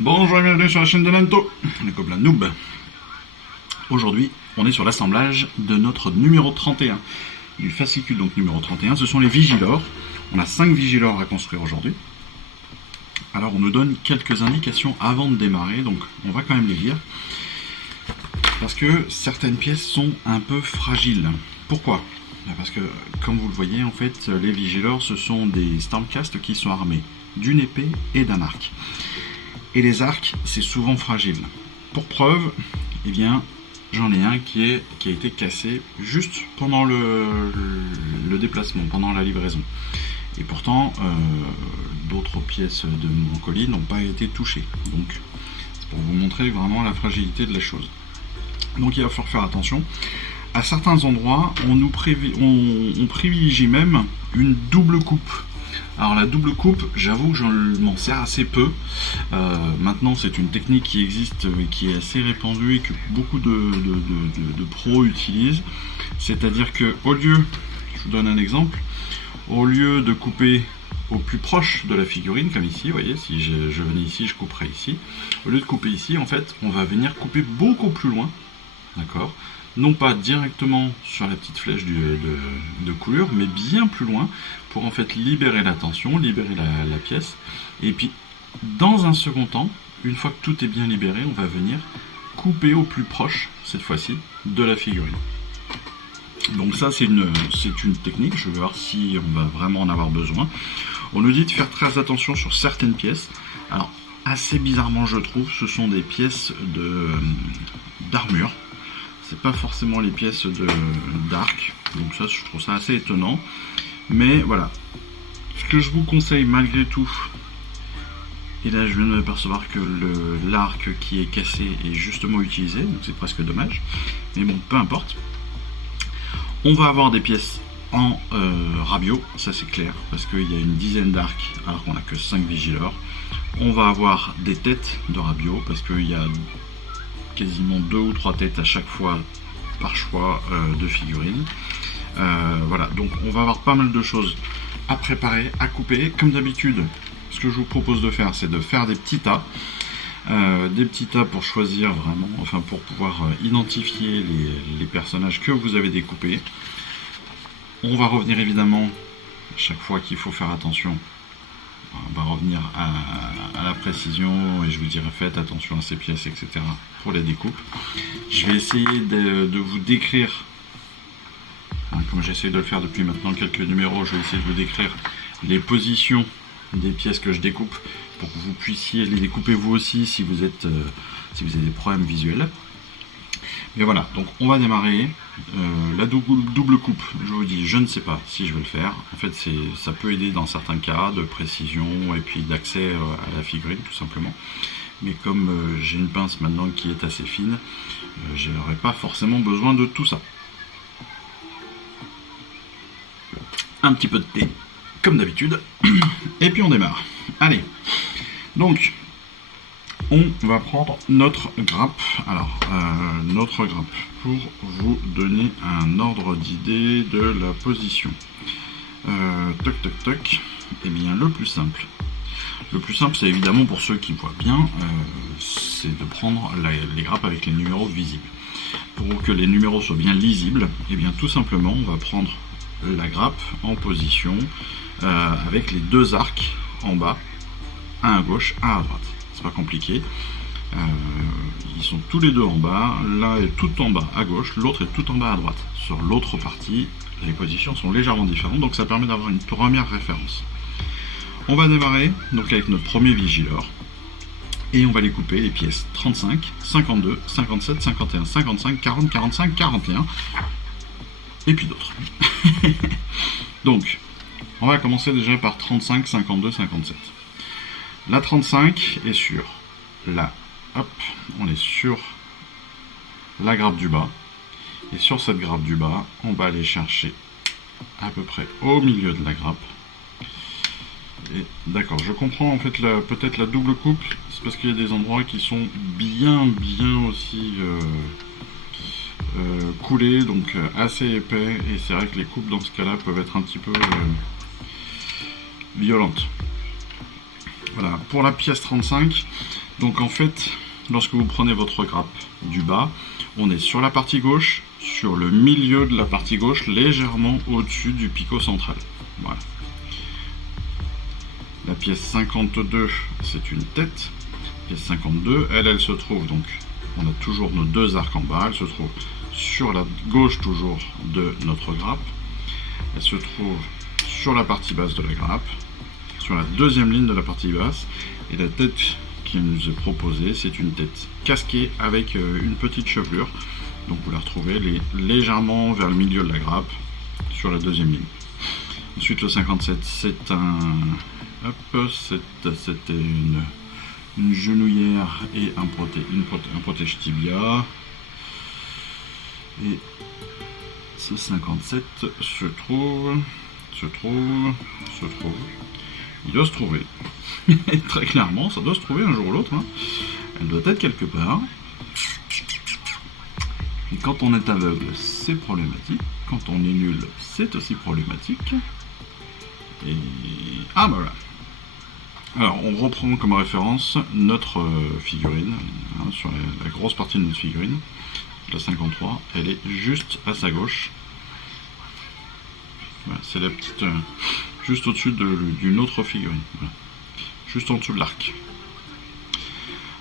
Bonjour et bienvenue sur la chaîne de Nanto, les gobelins noob. Aujourd'hui, on est sur l'assemblage de notre numéro 31, du fascicule donc numéro 31. Ce sont les Vigilors. On a 5 Vigilors à construire aujourd'hui. Alors on nous donne quelques indications avant de démarrer, donc on va quand même les lire. Parce que certaines pièces sont un peu fragiles. Pourquoi ? Parce que, comme vous le voyez, en fait, les Vigilors, ce sont des Stormcast qui sont armés d'une épée et d'un arc. Et les arcs, c'est souvent fragile. Pour preuve, eh bien, j'en ai un qui a été cassé juste pendant le déplacement, pendant la livraison. Et pourtant, d'autres pièces de mon colis n'ont pas été touchées. Donc, c'est pour vous montrer vraiment la fragilité de la chose. Donc, il va falloir faire attention. À certains endroits, on privilégie même une double coupe. Alors la double coupe, j'avoue que je m'en sers assez peu. Maintenant, c'est une technique qui existe et qui est assez répandue et que beaucoup de pros utilisent. C'est-à-dire que au lieu, je vous donne un exemple, au lieu de couper au plus proche de la figurine, comme ici, vous voyez, si je venais ici, je couperais ici. Au lieu de couper ici, en fait, on va venir couper beaucoup plus loin, d'accord ? Non pas directement sur la petite flèche de coulure, mais bien plus loin, pour en fait libérer la tension, libérer la pièce. Et puis, dans un second temps, une fois que tout est bien libéré, on va venir couper au plus proche, cette fois-ci, de la figurine. Donc ça, c'est une technique, je vais voir si on va vraiment en avoir besoin. On nous dit de faire très attention sur certaines pièces. Alors, assez bizarrement, je trouve, ce sont des pièces d'armure. C'est pas forcément les pièces d'arc, donc ça je trouve ça assez étonnant. Mais voilà, ce que je vous conseille malgré tout, et là je viens de m'apercevoir que l'arc qui est cassé est justement utilisé, donc c'est presque dommage. Mais bon, peu importe. On va avoir des pièces en Rabio, ça c'est clair, parce qu'il y a une dizaine d'arcs alors qu'on n'a que 5 Vigilors. On va avoir des têtes de Rabio, parce qu'il y a quasiment 2 ou 3 têtes à chaque fois par choix de figurines. Voilà, donc on va avoir pas mal de choses à préparer, à couper. Comme d'habitude, ce que je vous propose de faire, c'est de faire des petits tas. Des petits tas pour choisir vraiment, enfin pour pouvoir identifier les personnages que vous avez découpés. On va revenir évidemment, chaque fois qu'il faut faire attention, on va revenir à la précision et je vous dirai faites attention à ces pièces, etc. pour les découpes. Je vais essayer de vous décrire, comme j'essaie de le faire depuis maintenant quelques numéros, je vais essayer de vous décrire les positions des pièces que je découpe pour que vous puissiez les découper vous aussi si vous avez des problèmes visuels. Mais voilà, donc on va démarrer. La double coupe, je vous dis, je ne sais pas si je vais le faire. En fait, ça peut aider dans certains cas de précision et puis d'accès à la figurine, tout simplement. Mais comme j'ai une pince maintenant qui est assez fine, je n'aurai pas forcément besoin de tout ça. Un petit peu de thé, comme d'habitude. Et puis on démarre. Allez, donc on va prendre notre grappe. Alors, notre grappe, pour vous donner un ordre d'idée de la position. Toc toc toc. Eh bien, le plus simple, c'est évidemment pour ceux qui voient bien, c'est de prendre les grappes avec les numéros visibles. Pour que les numéros soient bien lisibles, eh bien tout simplement, on va prendre la grappe en position avec les deux arcs en bas, un à gauche, un à droite. C'est pas compliqué. Ils sont tous les deux en bas. L'un est tout en bas à gauche, l'autre est tout en bas à droite. Sur l'autre partie, les positions sont légèrement différentes, donc ça permet d'avoir une première référence. On va démarrer donc avec notre premier Vigilor et on va les couper les pièces 35, 52, 57, 51, 55, 40, 45, 41 et puis d'autres. Donc, on va commencer déjà par 35, 52, 57. La 35 est sur la, hop, on est sur la grappe du bas. Et sur cette grappe du bas, on va aller chercher à peu près au milieu de la grappe. Et d'accord, je comprends en fait peut-être la double coupe, c'est parce qu'il y a des endroits qui sont bien aussi coulés, donc assez épais, et c'est vrai que les coupes dans ce cas-là peuvent être un petit peu violentes. Voilà, pour la pièce 35, Donc en fait, lorsque vous prenez votre grappe du bas, on est sur la partie gauche, sur le milieu de la partie gauche, légèrement au-dessus du picot central. Voilà. La pièce 52, c'est une tête. La pièce 52, elle se trouve donc, on a toujours nos deux arcs en bas, elle se trouve sur la gauche toujours de notre grappe. Elle se trouve sur la partie basse de la grappe, sur la deuxième ligne de la partie basse, et la tête qui nous est proposée, c'est une tête casquée avec une petite chevelure. Donc vous la retrouvez légèrement vers le milieu de la grappe, sur la deuxième ligne. Ensuite le 57, c'est c'était une genouillère et un protège tibia. Et ce 57 se trouve. Il doit se trouver. Très clairement, ça doit se trouver un jour ou l'autre. Hein. Elle doit être quelque part. Et quand on est aveugle, c'est problématique. Quand on est nul, c'est aussi problématique. Et... ah, bah voilà. Alors, on reprend comme référence notre figurine, hein, sur la grosse partie de notre figurine. La 53, elle est juste à sa gauche. Voilà, c'est la petite... juste au-dessus d'une autre figurine. Voilà. Juste en dessous de l'arc.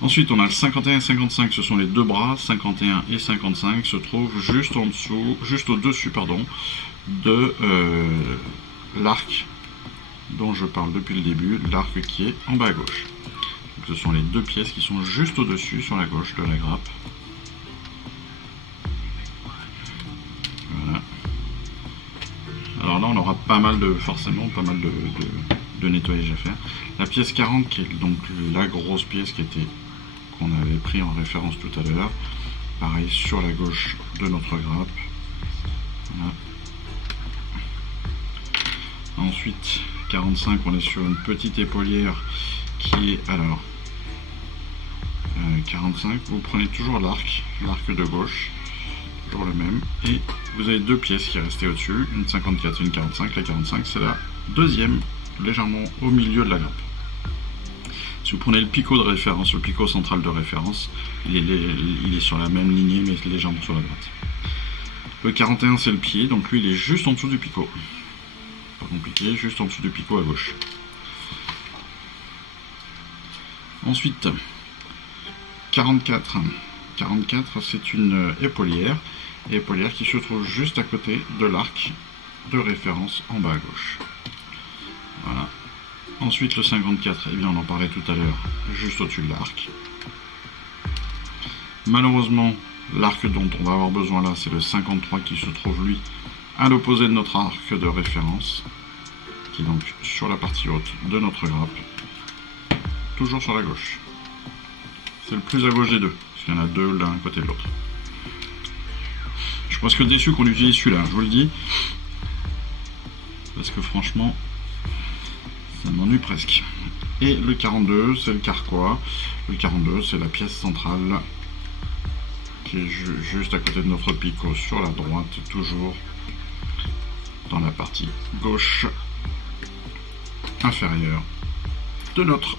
Ensuite, on a le 51 et 55, ce sont les deux bras. 51 et 55 se trouvent juste en dessous, juste au-dessus, pardon, de l'arc dont je parle depuis le début, l'arc qui est en bas à gauche. Donc, ce sont les deux pièces qui sont juste au-dessus, sur la gauche de la grappe. Voilà. Alors là, on aura forcément pas mal de nettoyage à faire. La pièce 40, qui est donc la grosse pièce qu'on avait pris en référence tout à l'heure. Pareil, sur la gauche de notre grappe. Voilà. Ensuite, 45, on est sur une petite épaulière qui est, alors, 45, vous prenez toujours l'arc de gauche, toujours le même, et vous avez deux pièces qui restent au-dessus, une 54 et une 45. La 45, c'est la deuxième, légèrement au milieu de la grappe. Si vous prenez le picot de référence, le picot central de référence, il est sur la même lignée, mais légèrement sur la droite. Le 41, c'est le pied, donc lui, il est juste en dessous du picot. Pas compliqué, juste en dessous du picot à gauche. Ensuite, 44. 44, c'est une épaulière qui se trouve juste à côté de l'arc de référence en bas à gauche. Voilà. Ensuite, le 54, eh bien, on en parlait tout à l'heure, juste au-dessus de l'arc. Malheureusement, l'arc dont on va avoir besoin là, c'est le 53 qui se trouve, lui, à l'opposé de notre arc de référence, qui est donc sur la partie haute de notre grappe, toujours sur la gauche. C'est le plus à gauche des deux, parce qu'il y en a deux l'un à côté de l'autre. Je suis presque déçu qu'on utilise celui-là, je vous le dis, parce que franchement, ça m'ennuie presque. Et le 42, c'est le carquois. Le 42, c'est la pièce centrale qui est juste à côté de notre picot sur la droite, toujours dans la partie gauche inférieure de notre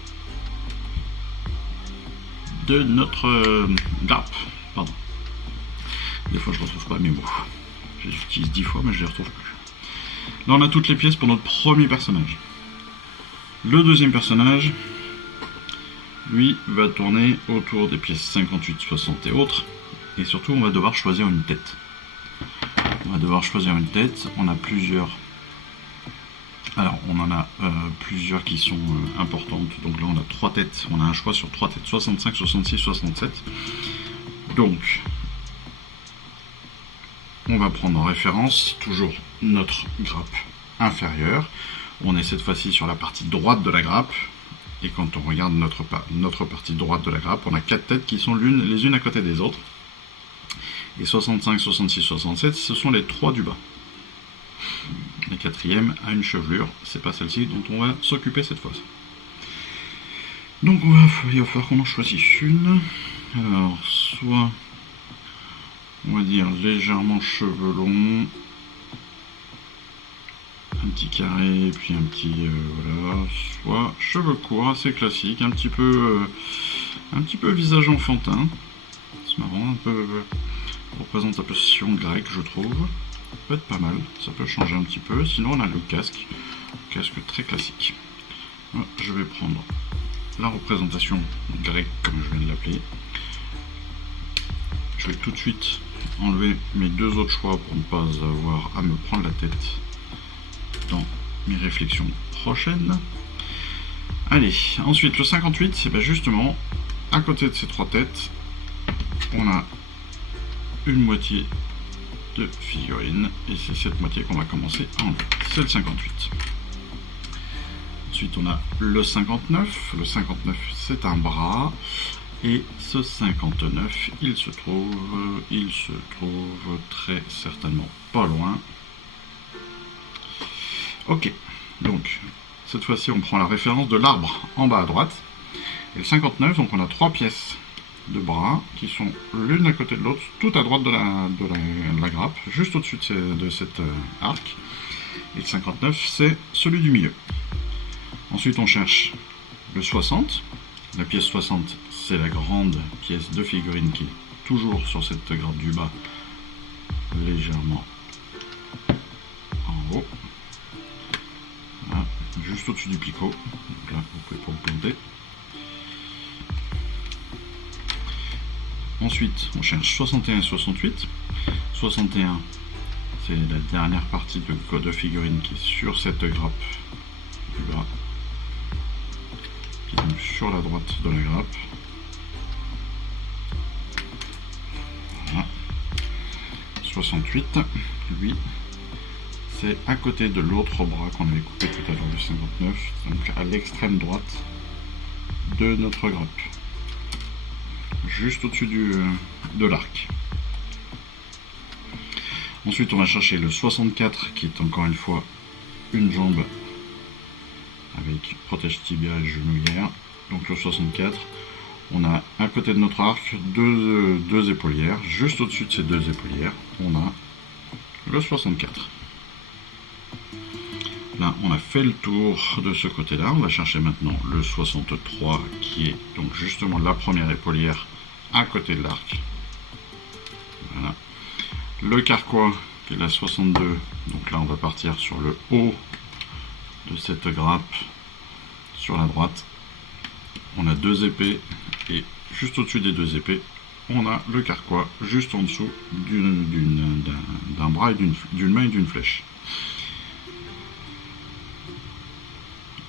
grappe. Pardon. Des fois je ne retrouve pas mes mots. Je les utilise 10 fois mais je les retrouve plus. Là on a toutes les pièces pour notre premier personnage. Le deuxième personnage, lui, va tourner autour des pièces 58, 60 et autres. Et surtout, on va devoir choisir une tête. On a plusieurs. Alors, on en a plusieurs qui sont importantes. Donc là, on a 3 têtes. On a un choix sur 3 têtes. 65, 66, 67. Donc, on va prendre en référence toujours notre grappe inférieure. On est cette fois-ci sur la partie droite de la grappe. Et quand on regarde notre partie droite de la grappe, on a 4 têtes qui sont les unes à côté des autres. Et 65, 66, 67, ce sont les 3 du bas. La quatrième a une chevelure, c'est pas celle-ci dont on va s'occuper cette fois. Donc il va falloir qu'on en choisisse une. Alors, soit, on va dire légèrement cheveux longs, un petit carré, puis un petit, voilà, soit cheveux courts, assez classique, un petit peu Un petit peu visage enfantin. C'est marrant, un peu représentation grecque, je trouve. Ça peut être pas mal, ça peut changer un petit peu. Sinon, on a le casque très classique. Je vais prendre la représentation grecque, comme je viens de l'appeler. Je vais tout de suite enlever mes deux autres choix pour ne pas avoir à me prendre la tête dans mes réflexions prochaines. Allez, ensuite le 58, c'est bien justement à côté de ces trois têtes, on a une moitié de figurine et c'est cette moitié qu'on va commencer à enlever. C'est le 58. Ensuite on a le 59. Le 59 c'est un bras. Et ce 59, il se trouve très certainement pas loin. Ok, donc cette fois-ci on prend la référence de l'arbre en bas à droite. Et le 59, donc on a trois pièces de bras qui sont l'une à côté de l'autre, tout à droite de la grappe, juste au-dessus de cet arc. Et le 59, c'est celui du milieu. Ensuite on cherche le 60. La pièce 60, c'est la grande pièce de figurine qui est toujours sur cette grappe du bas, légèrement en haut. Voilà, juste au-dessus du picot. Donc là, vous pouvez pas vous planter. Ensuite, on cherche 61 et 68. 61, c'est la dernière partie de figurine qui est sur cette grappe du bas. Donc sur la droite de la grappe. Voilà. 68, lui, c'est à côté de l'autre bras qu'on avait coupé tout à l'heure du 59, donc à l'extrême droite de notre grappe. Juste au-dessus de l'arc. Ensuite, on va chercher le 64 qui est encore une fois une jambe avec protège tibia et genouillère. Donc le 64, on a à côté de notre arc deux épaulières. Juste au-dessus de ces deux épaulières, on a le 64. Là, on a fait le tour de ce côté-là. On va chercher maintenant le 63 qui est donc justement la première épaulière à côté de l'arc. Voilà. Le carquois qui est la 62. Donc là, on va partir sur le haut de cette grappe sur la droite. On a deux épées et juste au-dessus des deux épées on a le carquois juste en dessous d'un bras et d'une main et d'une flèche.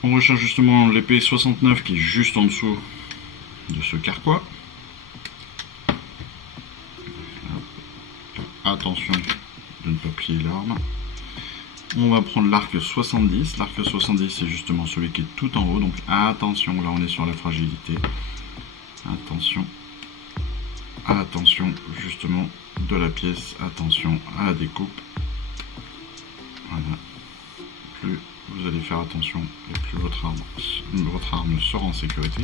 On recherche justement l'épée 69 qui est juste en dessous de ce carquois. Attention de ne pas plier l'arme. On va prendre l'arc 70. L'arc 70, c'est justement celui qui est tout en haut. Donc attention, là on est sur la fragilité. Attention. Attention justement de la pièce. Attention à la découpe. Voilà. Plus vous allez faire attention et plus votre arme sera en sécurité.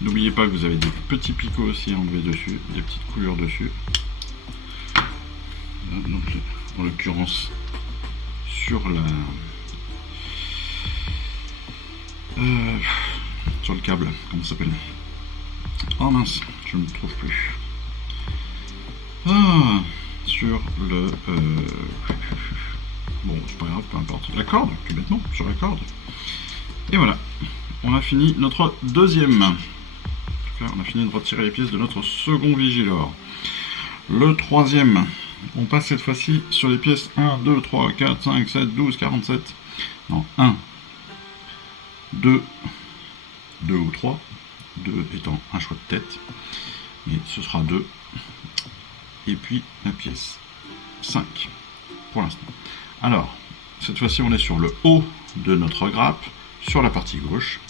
N'oubliez pas que vous avez des petits picots aussi à enlever dessus, des petites coulures dessus. Donc, en l'occurrence sur sur le câble, comment ça s'appelle? Oh mince, je ne me trouve plus. Sur le bon, c'est pas grave, peu importe. La corde, tout bêtement, sur la corde. Et voilà, on a fini notre deuxième. En tout cas, on a fini de retirer les pièces de notre second Vigilor. Le troisième, on passe cette fois-ci sur les pièces 1, 2, 3, 4, 5, 7, 12, 47. Non, 1, 2, 2 ou 3. 2 étant un choix de tête. Et ce sera 2. Et puis la pièce 5 pour l'instant. Alors, cette fois-ci, on est sur le haut de notre grappe, sur la partie gauche.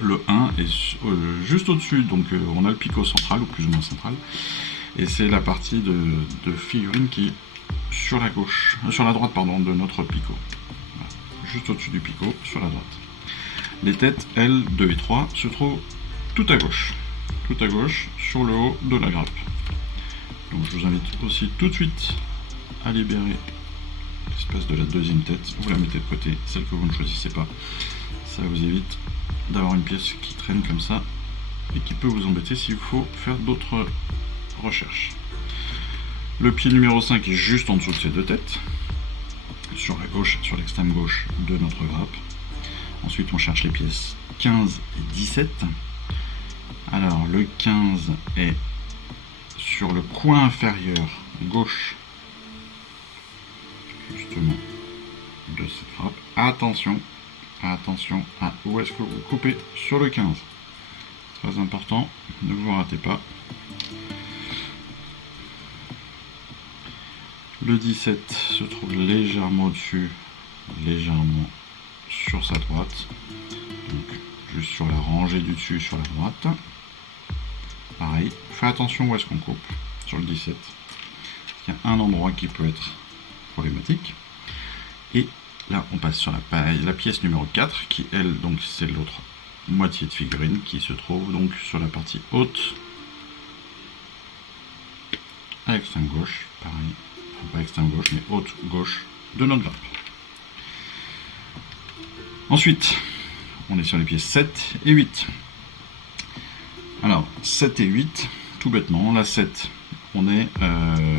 Le 1 est juste au-dessus, donc on a le picot central, ou plus ou moins central. Et c'est la partie de figurine qui est sur la gauche, sur la droite, pardon, de notre picot. Voilà. Juste au-dessus du picot, sur la droite. Les têtes, elles, 2 et 3, se trouvent tout à gauche. Tout à gauche, sur le haut de la grappe. Donc je vous invite aussi tout de suite à libérer l'espace de la deuxième tête. Vous la mettez de côté, celle que vous ne choisissez pas. Ça vous évite d'avoir une pièce qui traîne comme ça et qui peut vous embêter s'il faut faire d'autres recherches. Le pied numéro 5 est juste en dessous de ces deux têtes, sur la gauche, sur l'extrême gauche de notre grappe. Ensuite, on cherche les pièces 15 et 17. Alors, le 15 est sur le coin inférieur gauche, justement, de cette grappe. Attention, attention à où est-ce que vous coupez sur le 15. Très important, ne vous ratez pas. Le 17 se trouve légèrement au-dessus, légèrement sur sa droite. Donc juste sur la rangée du dessus sur la droite. Pareil, fais attention où est-ce qu'on coupe sur le 17. Il y a un endroit qui peut être problématique. Et là, on passe sur la pièce numéro 4, qui elle, donc c'est l'autre moitié de figurine, qui se trouve donc sur la partie haute, à l'extrême gauche, pareil, enfin, pas extrême gauche, mais haute gauche de notre grappe. Ensuite, on est sur les pièces 7 et 8. Alors, 7 et 8, tout bêtement, la 7, on est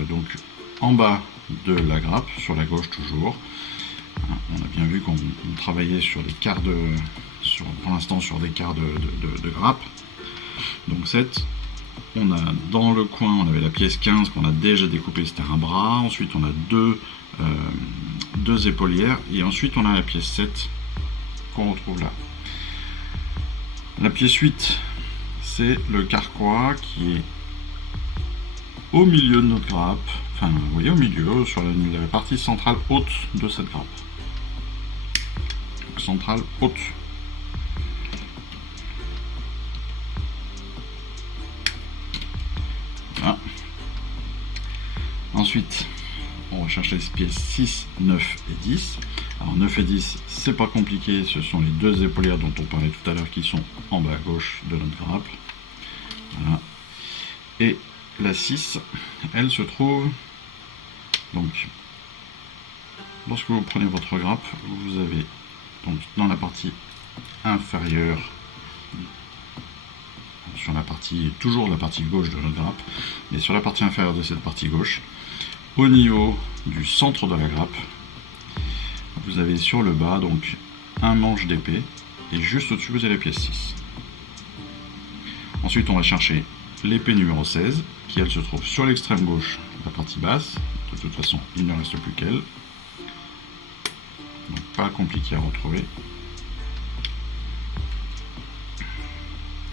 donc en bas de la grappe, sur la gauche toujours. On a bien vu qu'on travaillait sur des quarts pour l'instant sur des quarts de grappe. Donc 7, on a dans le coin, on avait la pièce 15 qu'on a déjà découpée, c'était un bras. Ensuite, on a deux épaulières. Et ensuite, on a la pièce 7 qu'on retrouve là. La pièce 8, c'est le carquois qui est au milieu de notre grappe. Enfin, vous voyez, au milieu, sur la partie centrale haute de cette grappe. Donc, centrale haute. Voilà. Ensuite, on recherche les pièces 6, 9 et 10. Alors 9 et 10, c'est pas compliqué, ce sont les deux épaulières dont on parlait tout à l'heure qui sont en bas à gauche de notre grappe. Voilà. Et la 6, elle se trouve donc, lorsque vous prenez votre grappe, vous avez donc dans la partie inférieure, sur la partie, toujours la partie gauche de notre grappe, mais sur la partie inférieure de cette partie gauche, au niveau du centre de la grappe, vous avez sur le bas donc un manche d'épée, et juste au-dessus vous avez la pièce 6. Ensuite on va chercher l'épée numéro 16, qui elle se trouve sur l'extrême gauche, la partie basse. De toute façon, il ne reste plus qu'elle. Donc pas compliqué à retrouver.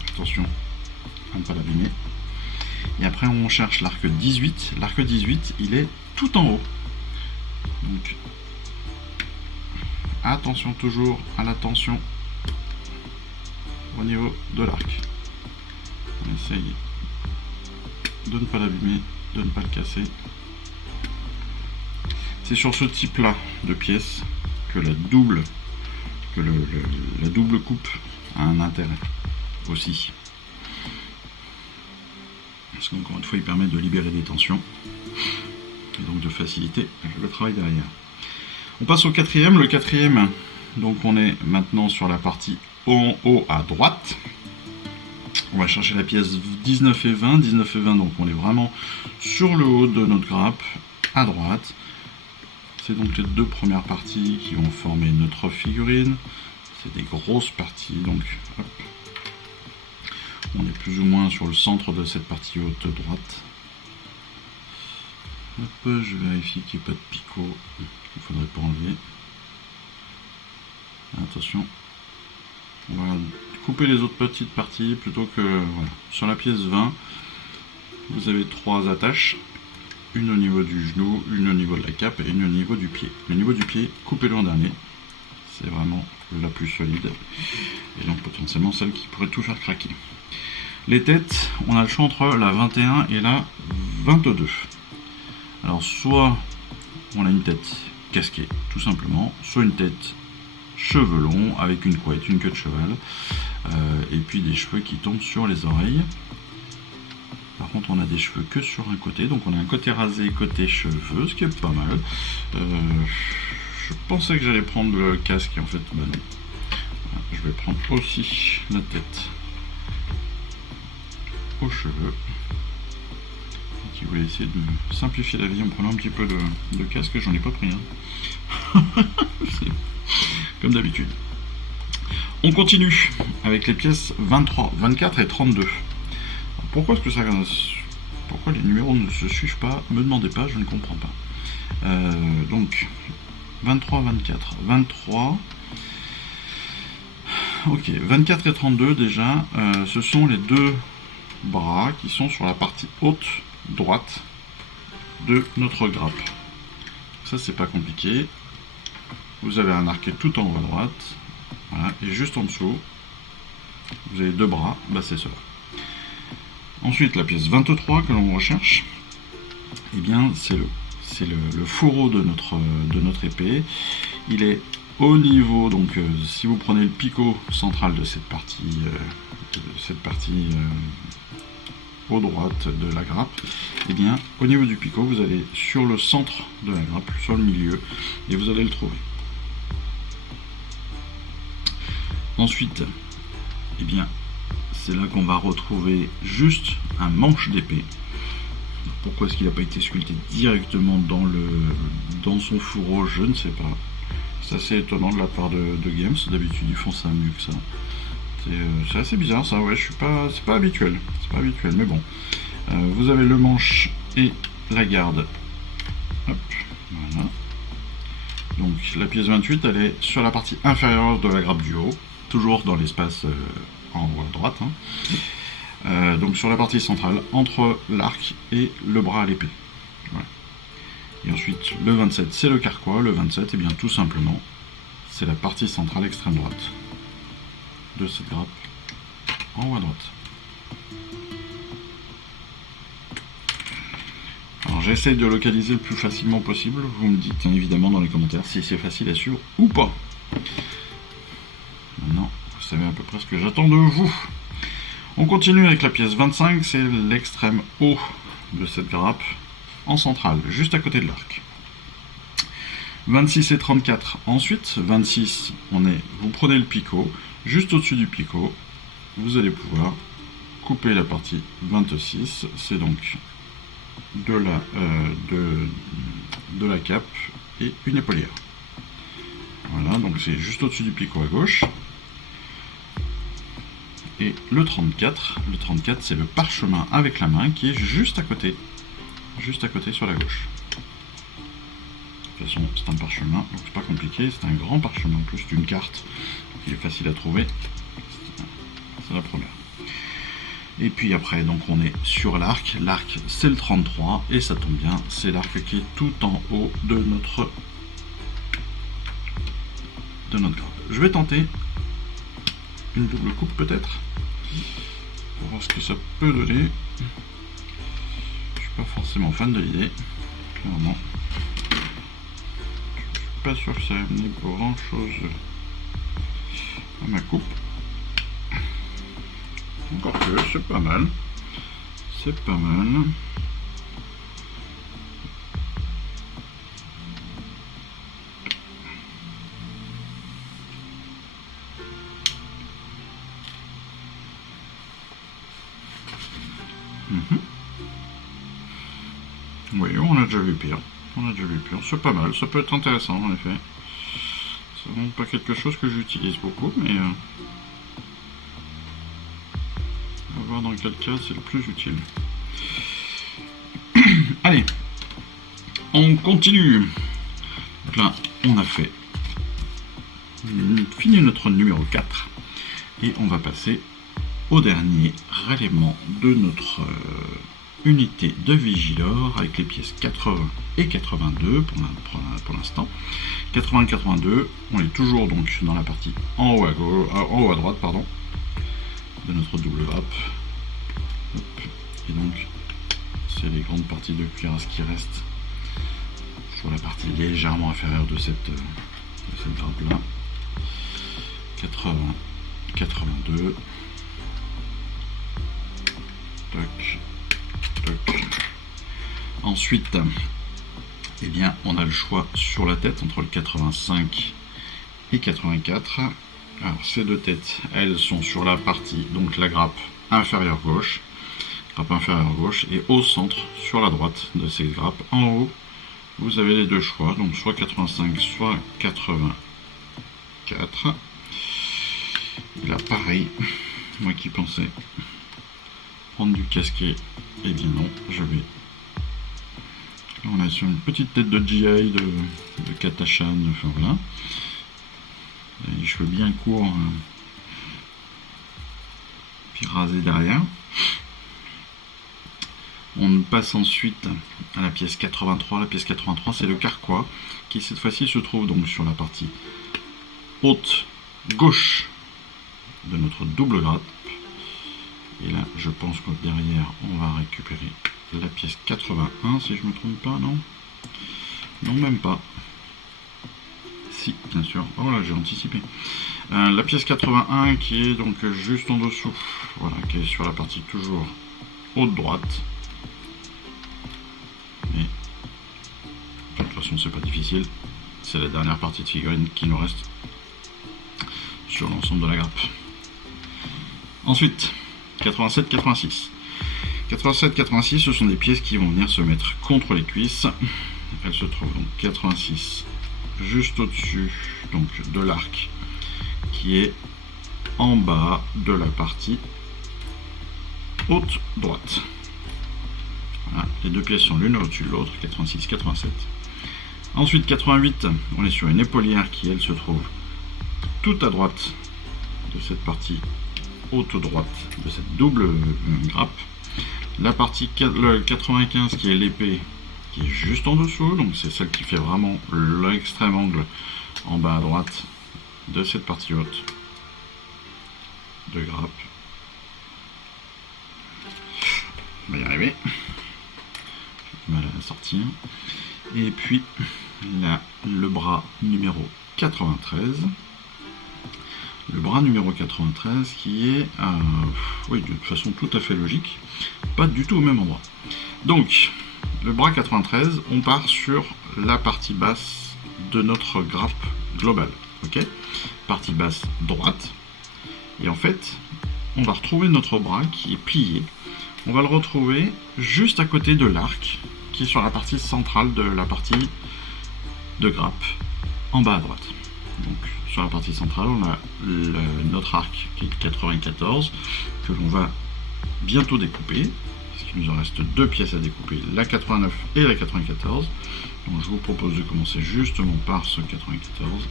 Attention à ne pas l'abîmer. Et après on cherche l'arc 18. L'arc 18, il est tout en haut. Donc attention toujours à la tension au niveau de l'arc. On essaye de ne pas l'abîmer, de ne pas le casser. C'est sur ce type là de pièces que la double coupe a un intérêt aussi, parce qu'encore une fois il permet de libérer des tensions et donc de faciliter le travail derrière. On passe au quatrième. Le quatrième, donc on est maintenant sur la partie en haut à droite. On va chercher la pièce 19 et 20. 19 et 20, donc on est vraiment sur le haut de notre grappe, à droite. C'est donc les deux premières parties qui vont former notre figurine. C'est des grosses parties, donc hop. On est plus ou moins sur le centre de cette partie haute droite. Hop, je vérifie qu'il n'y ait pas de picot. Il ne faudrait pas enlever. Attention. On va couper les autres petites parties plutôt que... Voilà. Sur la pièce 20, vous avez 3 attaches. Une au niveau du genou, une au niveau de la cape et une au niveau du pied. Le niveau du pied, coupez-le en dernier. C'est vraiment la plus solide. Et donc potentiellement celle qui pourrait tout faire craquer. Les têtes, on a le choix entre la 21 et la 22. Alors soit on a une tête casquée, tout simplement, soit une tête cheveux longs avec une couette, une queue de cheval, et puis des cheveux qui tombent sur les oreilles. Par contre on a des cheveux que sur un côté, donc on a un côté rasé, côté cheveux, ce qui est pas mal. Je pensais que j'allais prendre le casque et en fait bah non. Voilà, je vais prendre aussi la tête aux cheveux, qui voulait essayer de me simplifier la vie en prenant un petit peu de casque. J'en ai pas pris un. Comme d'habitude. On continue avec les pièces 23, 24 et 32. Alors pourquoi est-ce que ça... Pourquoi les numéros ne se suivent pas? Me demandez pas, je ne comprends pas. Donc 23, 24, 23. Ok, 24 et 32 déjà, ce sont les deux bras qui sont sur la partie haute droite de notre grappe. Ça c'est pas compliqué. Vous avez un arquet tout en haut à droite, voilà, et juste en dessous, vous avez deux bras, bah c'est cela. Ensuite la pièce 23 que l'on recherche, eh bien c'est le fourreau de notre épée. Il est au niveau, donc si vous prenez le picot central de cette partie, au droite de la grappe, et bien au niveau du picot vous allez sur le centre de la grappe, sur le milieu, et vous allez le trouver. Ensuite, eh bien c'est là qu'on va retrouver juste un manche d'épée. Pourquoi est-ce qu'il n'a pas été sculpté directement dans son fourreau, je ne sais pas. C'est assez étonnant de la part de Games. D'habitude ils font ça mieux que ça. C'est assez bizarre ça, ouais, c'est pas habituel. C'est pas habituel, mais bon. Vous avez le manche et la garde. Hop, voilà. Donc la pièce 28, elle est sur la partie inférieure de la grappe du haut, toujours dans l'espace en haut à droite. Donc sur la partie centrale, entre l'arc et le bras à l'épée. Voilà. Et ensuite, le 27, c'est le carquois. Le 27, et bien tout simplement, c'est la partie centrale extrême droite de cette grappe en haut à droite. Alors j'essaie de localiser le plus facilement possible. Vous me dites hein, évidemment dans les commentaires si c'est facile à suivre ou pas. Maintenant, vous savez à peu près ce que j'attends de vous. On continue avec la pièce 25, c'est l'extrême haut de cette grappe, en centrale, juste à côté de l'arc. 26 et 34, ensuite, 26, vous prenez le picot, juste au-dessus du picot, vous allez pouvoir couper la partie 26, c'est donc de la cape et une épaulière. Voilà, donc c'est juste au-dessus du picot à gauche. Et le 34 c'est le parchemin avec la main qui est juste à côté sur la gauche. De toute façon c'est un parchemin, donc c'est pas compliqué, c'est un grand parchemin en plus d'une carte, donc il est facile à trouver, c'est la première. Et puis après donc on est sur l'arc c'est le 33 et ça tombe bien, c'est l'arc qui est tout en haut de notre grappe. Je vais tenter une double coupe peut-être, pour voir ce que ça peut donner. Je suis pas forcément fan de l'idée, clairement. Je suis pas sûr que ça ait amené grand chose à ma coupe. Encore que c'est pas mal. C'est pas mal. Oui, on a déjà vu pire. C'est pas mal, ça peut être intéressant en effet. C'est vraiment pas quelque chose que j'utilise beaucoup, mais on va voir dans quel cas c'est le plus utile. Allez, on continue. Donc là, on a fini notre numéro 4 et on va passer au dernier relèvement de notre unité de Vigilor avec les pièces 80 et 82 pour l'instant. 80 et 82, on est toujours donc dans la partie en haut à droite pardon, de notre double grappe. Et donc c'est les grandes parties de cuirasse qui restent sur la partie légèrement inférieure de cette grappe là. 80, 82. Toc, toc. Ensuite, eh bien, on a le choix sur la tête entre le 85 et 84. Alors, ces deux têtes, elles sont sur la partie, donc la grappe inférieure gauche. grappe inférieure gauche, et au centre, sur la droite de ces grappes, en haut, vous avez les deux choix, donc soit 85, soit 84. Et là, pareil, moi qui pensais prendre du casquet, et bien non, je vais. Là, on est sur une petite tête de GI de Katashan, enfin voilà. Les cheveux bien courts, puis rasés derrière. On passe ensuite à la pièce 83. La pièce 83, c'est le carquois, qui cette fois-ci se trouve donc sur la partie haute gauche de notre double grappe. Et là, je pense que derrière, on va récupérer la pièce 81, si je me trompe pas, non? Non, même pas. Si, bien sûr. Oh là, j'ai anticipé. La pièce 81 qui est donc juste en dessous, voilà, qui est sur la partie toujours haute droite. Et de toute façon, c'est pas difficile. C'est la dernière partie de figurine qui nous reste sur l'ensemble de la grappe. Ensuite, 87-86. 87-86, ce sont des pièces qui vont venir se mettre contre les cuisses. Elles se trouvent donc 86 juste au-dessus donc de l'arc qui est en bas de la partie haute droite. Voilà, les deux pièces sont l'une au-dessus de l'autre, 86-87. Ensuite 88, on est sur une épaulière qui elle se trouve tout à droite de cette partie haute droite de cette double grappe. La partie le 95 qui est l'épée qui est juste en dessous, donc c'est celle qui fait vraiment l'extrême angle en bas à droite de cette partie haute de grappe. On va y arriver. J'ai mal à la sortir. Et puis là, le bras numéro 93. Le bras numéro 93 qui est, oui, de toute façon tout à fait logique, pas du tout au même endroit. Donc, le bras 93, on part sur la partie basse de notre grappe globale, ok? Partie basse droite. Et en fait, on va retrouver notre bras qui est plié. On va le retrouver juste à côté de l'arc, qui est sur la partie centrale de la partie de grappe, en bas à droite. Donc, sur la partie centrale, on a notre arc qui est 94, que l'on va bientôt découper. Il nous en reste deux pièces à découper, la 89 et la 94. Donc je vous propose de commencer justement par ce 94.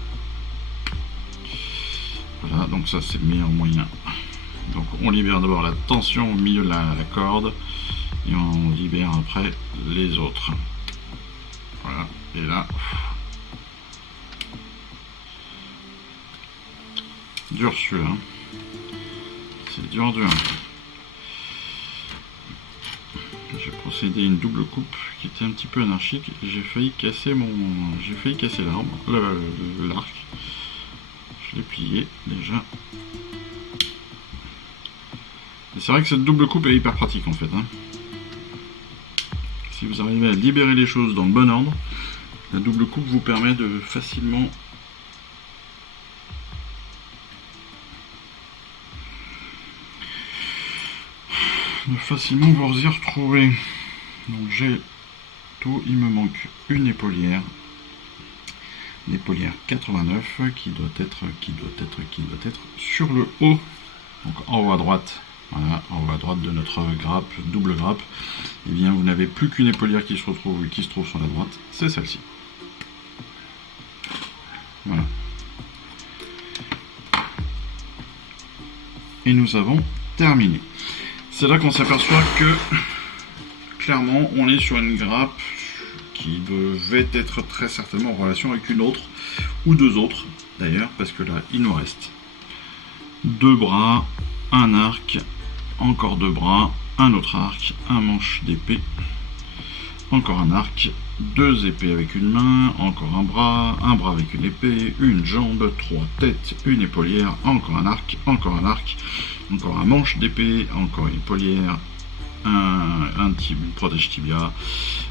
Voilà, donc ça c'est le meilleur moyen. Donc on libère d'abord la tension au milieu de la corde et on libère après les autres. Voilà, et là, dur celui-là. C'est dur. J'ai procédé à une double coupe qui était un petit peu anarchique et j'ai failli casser l'arbre, l'arc. Je l'ai plié déjà. Et c'est vrai que cette double coupe est hyper pratique en fait. Si vous arrivez à libérer les choses dans le bon ordre, la double coupe vous permet de facilement vous y retrouver. Donc j'ai tout, il me manque une épaulière, l'épaulière 89 qui doit être sur le haut, donc en haut à droite. Voilà, en haut à droite de notre grappe, double grappe. Et bien vous n'avez plus qu'une épaulière qui se trouve sur la droite, c'est celle-ci. Voilà. Et nous avons terminé. C'est là qu'on s'aperçoit que clairement on est sur une grappe qui devait être très certainement en relation avec une autre ou deux autres d'ailleurs, parce que là il nous reste deux bras, un arc, encore deux bras, un autre arc, un manche d'épée, encore un arc, deux épées avec une main, encore un bras avec une épée, une jambe, trois têtes, une épaulière, encore un arc, encore un manche d'épée, encore une épaulière, une protège tibia,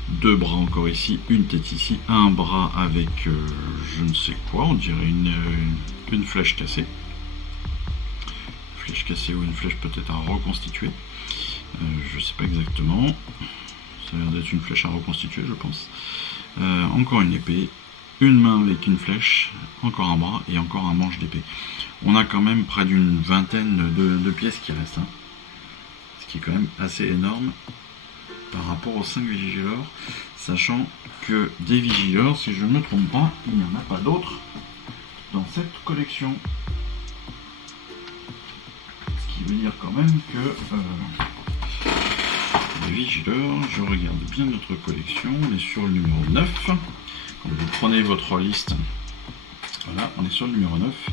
deux bras encore ici, une tête ici, un bras avec je ne sais quoi, on dirait une flèche cassée. Flèche cassée ou une flèche peut-être à reconstituer. Je sais pas exactement. Ça a l'air d'être une flèche à reconstituer, je pense. Encore une épée, une main avec une flèche, encore un bras et encore un manche d'épée. On a quand même près d'une vingtaine de pièces qui restent. Hein. Ce qui est quand même assez énorme par rapport aux 5 Vigilors, sachant que des Vigilors, si je ne me trompe pas, il n'y en a pas d'autres dans cette collection. Ce qui veut dire quand même que les Vigilors, je regarde bien notre collection, on est sur le numéro 9. Quand vous prenez votre liste, voilà, on est sur le numéro 9.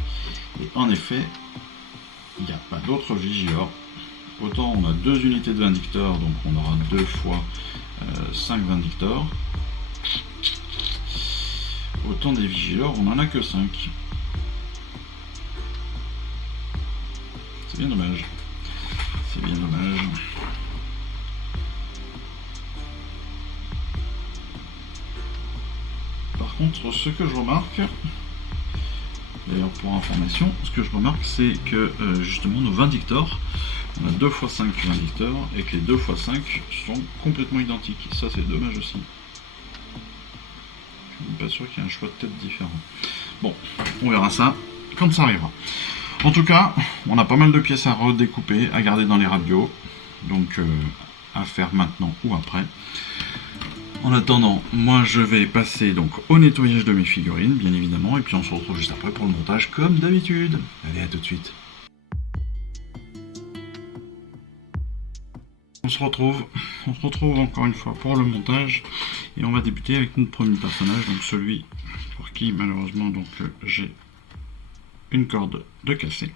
Et en effet, il n'y a pas d'autres Vigilors. Autant on a 2 unités de Vindictor, donc on aura 2 fois 5 Vindictor. Autant des Vigilors, on n'en a que 5. C'est bien dommage. C'est bien dommage. Par contre, ce que je remarque, d'ailleurs pour information, ce que je remarque c'est que justement nos Vindictors, on a 2 x 5 Vindictors et que les 2 x 5 sont complètement identiques. Ça c'est dommage aussi. Je suis pas sûr qu'il y ait un choix de tête différent. Bon, on verra ça quand ça arrivera. En tout cas, on a pas mal de pièces à redécouper, à garder dans les radios, donc à faire maintenant ou après. En attendant, moi je vais passer donc au nettoyage de mes figurines, bien évidemment, et puis on se retrouve juste après pour le montage comme d'habitude. Allez, à tout de suite. On se retrouve encore une fois pour le montage, et on va débuter avec notre premier personnage, donc celui pour qui malheureusement donc j'ai une corde de cassé,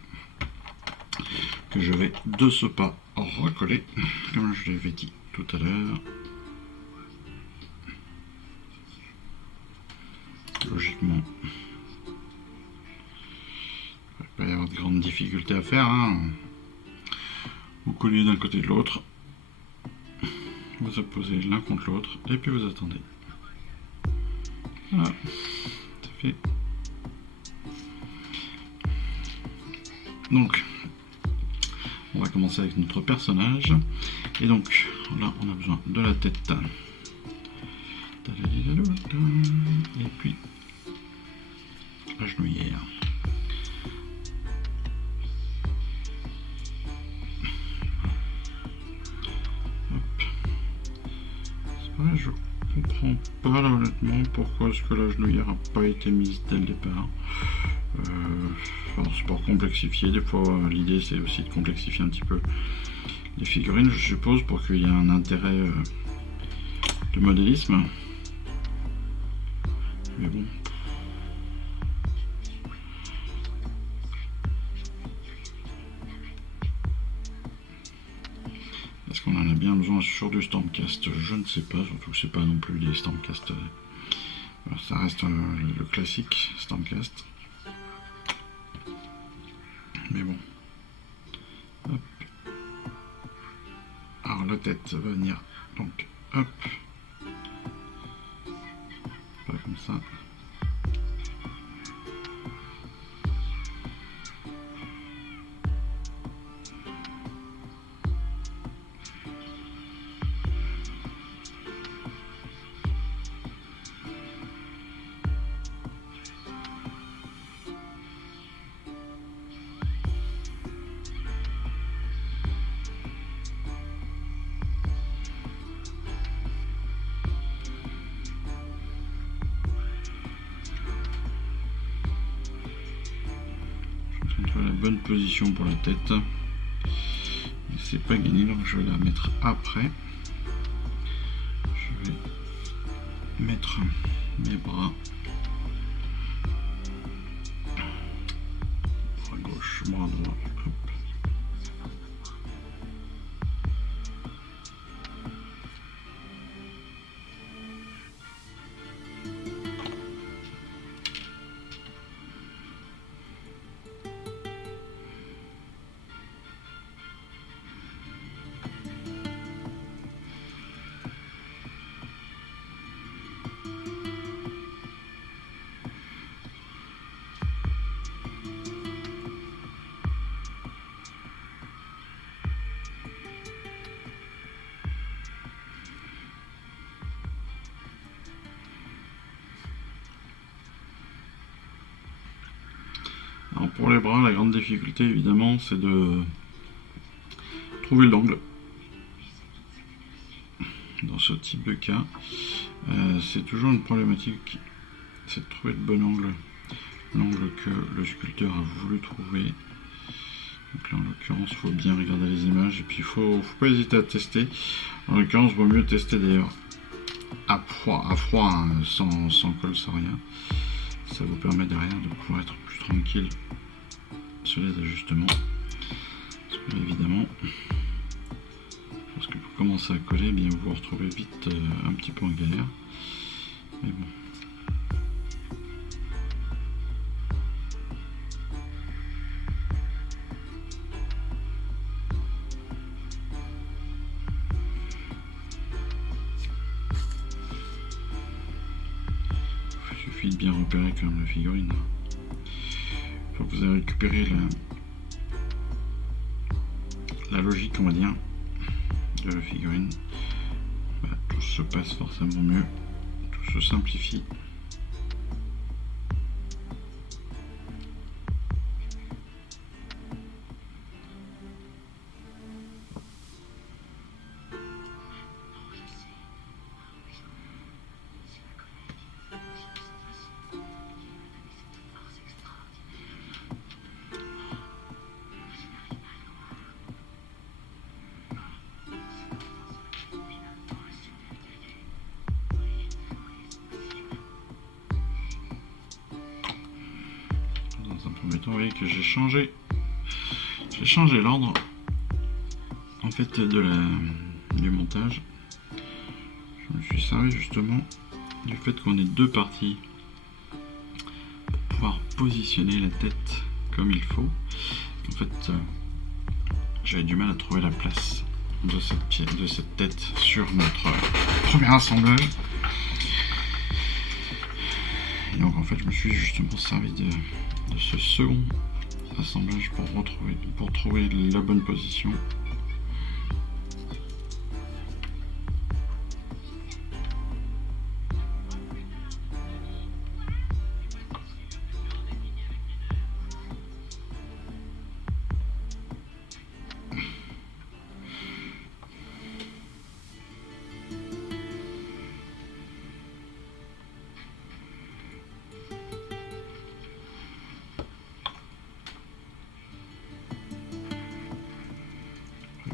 que je vais de ce pas recoller, comme je l'avais dit tout à l'heure. Logiquement, il ne va pas y avoir de grandes difficultés à faire. Hein. Vous collez d'un côté de l'autre, vous opposez l'un contre l'autre, et puis vous attendez. Voilà, c'est fait. Donc, on va commencer avec notre personnage. Et donc, là, on a besoin de la tête. Et puis, la genouillère. Hop. C'est vrai, je comprends pas là, honnêtement pourquoi est-ce que la genouillère n'a pas été mise dès le départ. C'est pour complexifier, des fois l'idée c'est aussi de complexifier un petit peu les figurines, je suppose, pour qu'il y ait un intérêt de modélisme. Mais bon. Est-ce qu'on en a bien besoin sur du Stormcast? Je ne sais pas, surtout que c'est pas non plus des Stormcast. Ça reste le classique Stormcast. Mais bon. Hop. Alors la tête va venir. Donc hop. Pas comme ça. La bonne position pour la tête, mais c'est pas gagné, donc je vais la mettre après. Je vais mettre mes bras, bras gauche, bras droit, hop. Alors pour les bras, la grande difficulté évidemment c'est de trouver l'angle. Dans ce type de cas, c'est toujours une problématique, c'est de trouver le bon angle, l'angle que le sculpteur a voulu trouver. Donc là en l'occurrence il faut bien regarder les images et puis il faut pas hésiter à tester. En l'occurrence il vaut mieux tester d'ailleurs à froid hein, sans colle, sans rien. Ça vous permet derrière de pouvoir être plus tranquille sur les ajustements. Parce que évidemment, lorsque vous commencez à coller, eh bien vous vous retrouvez vite un petit peu en galère. Mais bon. Il suffit de bien repérer quand même la figurine. Une fois que vous avez récupéré la logique, on va dire, de la figurine, bah, tout se passe forcément mieux, tout se simplifie. Vous voyez que j'ai changé l'ordre en fait du montage. Je me suis servi justement du fait qu'on ait deux parties pour pouvoir positionner la tête comme il faut. En fait, j'avais du mal à trouver la place de cette tête sur notre premier assemblage. Et donc en fait je me suis justement servi de ce second assemblage pour trouver la bonne position.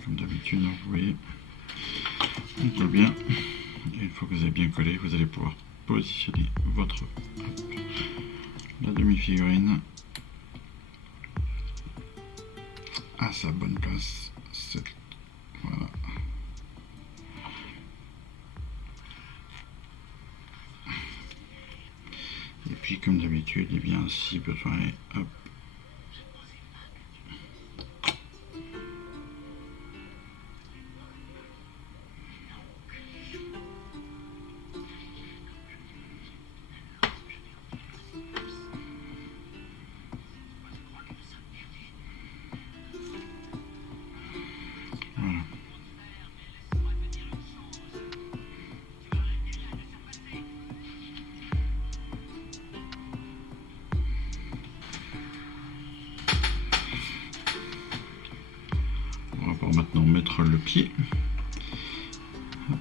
Comme d'habitude, vous voyez, on colle bien. Et une fois que vous avez bien collé, vous allez pouvoir positionner la demi-figurine à sa bonne place. Voilà. Et puis comme d'habitude, et bien si besoin, hop. Voilà. On va pouvoir maintenant mettre le pied. Hop.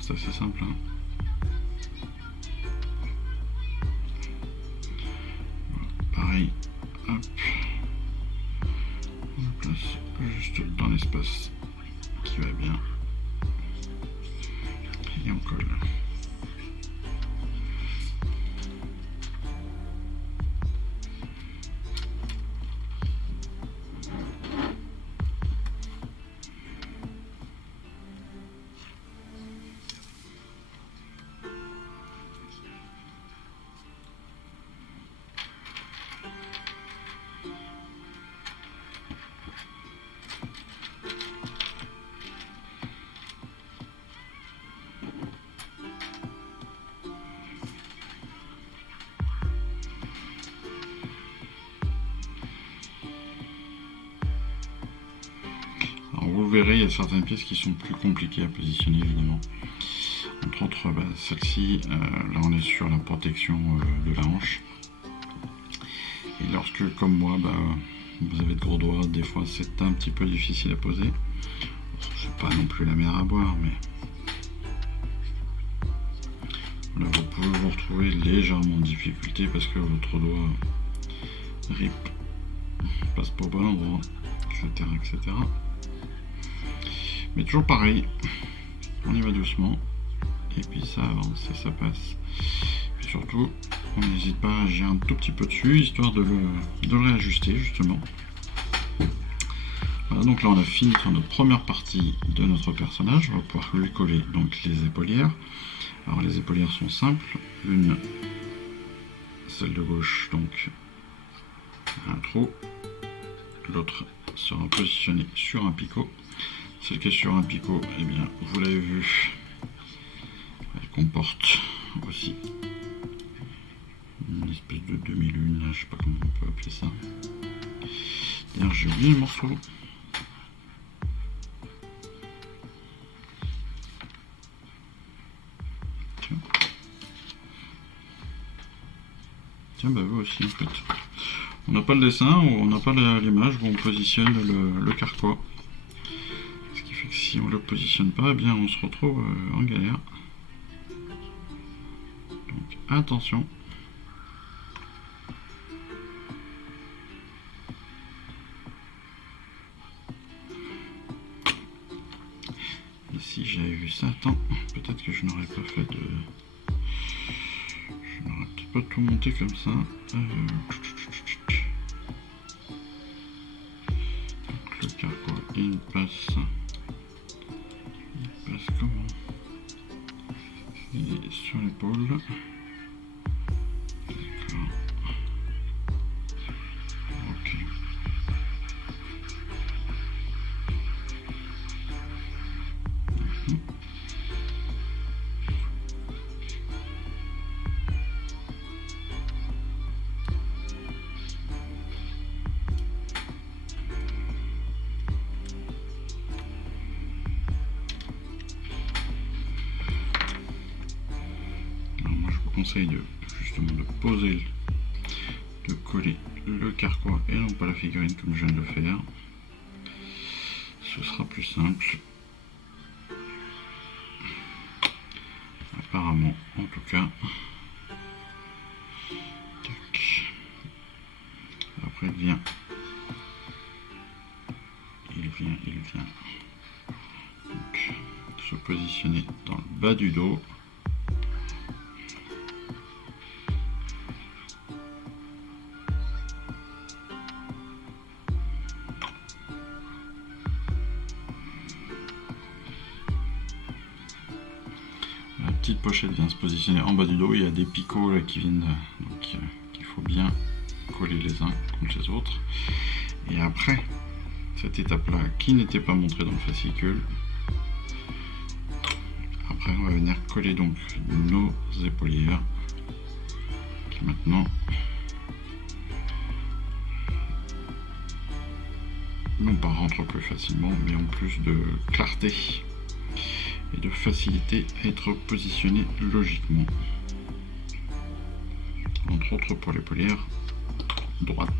C'est assez simple. Hein. Voilà, pareil. Hop. On le place juste dans l'espace qui va bien. Et on colle. verrez, il y a certaines pièces qui sont plus compliquées à positionner évidemment. Entre autres, celle-ci, là on est sur la protection de la hanche. Et lorsque, comme moi, vous avez de gros doigts, des fois c'est un petit peu difficile à poser. C'est pas non plus la mer à boire, mais là vous pouvez vous retrouver légèrement en difficulté parce que votre doigt rip passe pas au bon endroit, etc., etc. Mais toujours pareil, on y va doucement, et puis ça avance et ça passe. Et surtout, on n'hésite pas à agir un tout petit peu dessus, histoire de le réajuster justement. Voilà, donc là on a fini sur notre première partie de notre personnage. On va pouvoir lui coller donc les épaulières. Alors les épaulières sont simples, une, celle de gauche, donc un trou, l'autre sera positionnée sur un picot. Celle qui est sur un picot, eh bien vous l'avez vu, elle comporte aussi une espèce de demi-lune, je sais pas comment on peut appeler ça. D'ailleurs j'ai oublié le morceau. Tiens, vous aussi en fait. On n'a pas le dessin, on n'a pas l'image où on positionne le carquois. Ce qui fait que si on le positionne pas, eh bien on se retrouve en galère. Donc attention. Et si j'avais vu ça, attends, peut-être que je n'aurais pas fait de... Je n'aurais peut-être pas tout monté comme ça. Donc le carquois, il passe comment? Il est sur l'épaule. D'accord. Ok. Conseille justement de poser, de coller le carquois et non pas la figurine comme je viens de le faire. Ce sera plus simple. Apparemment, en tout cas. Tac. Après il vient. Donc, se positionner dans le bas du dos. La petite pochette vient se positionner en bas du dos. Il y a des picots là, qui viennent donc qu'il faut bien coller les uns contre les autres. Et après cette étape là qui n'était pas montrée dans le fascicule, après on va venir coller donc nos épaulières qui maintenant non pas rentrent plus facilement mais ont plus de clarté et de facilité à être positionnées logiquement, entre autres pour l'épaulière droite.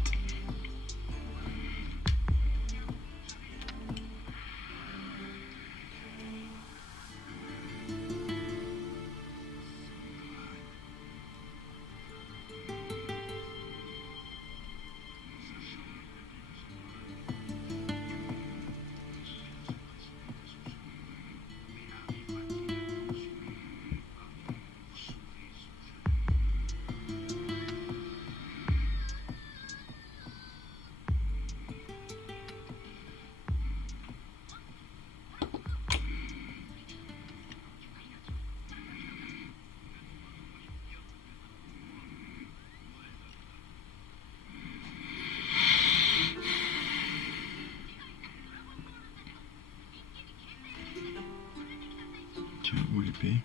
Tiens, où l'épée?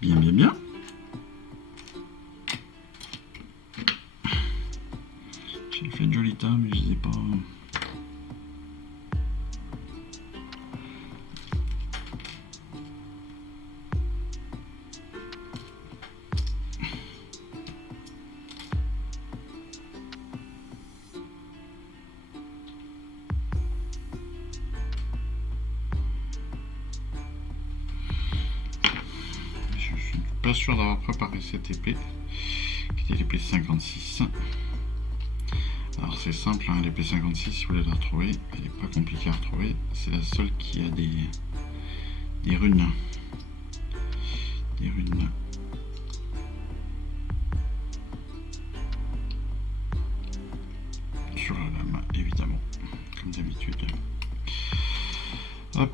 Bien. pas sûr d'avoir préparé cette épée, qui était l'épée 56. Alors c'est simple, hein, l'épée 56, si vous voulez la retrouver, elle n'est pas compliquée à retrouver. C'est la seule qui a des runes. Des runes. Sur la lame, évidemment, comme d'habitude. Hop.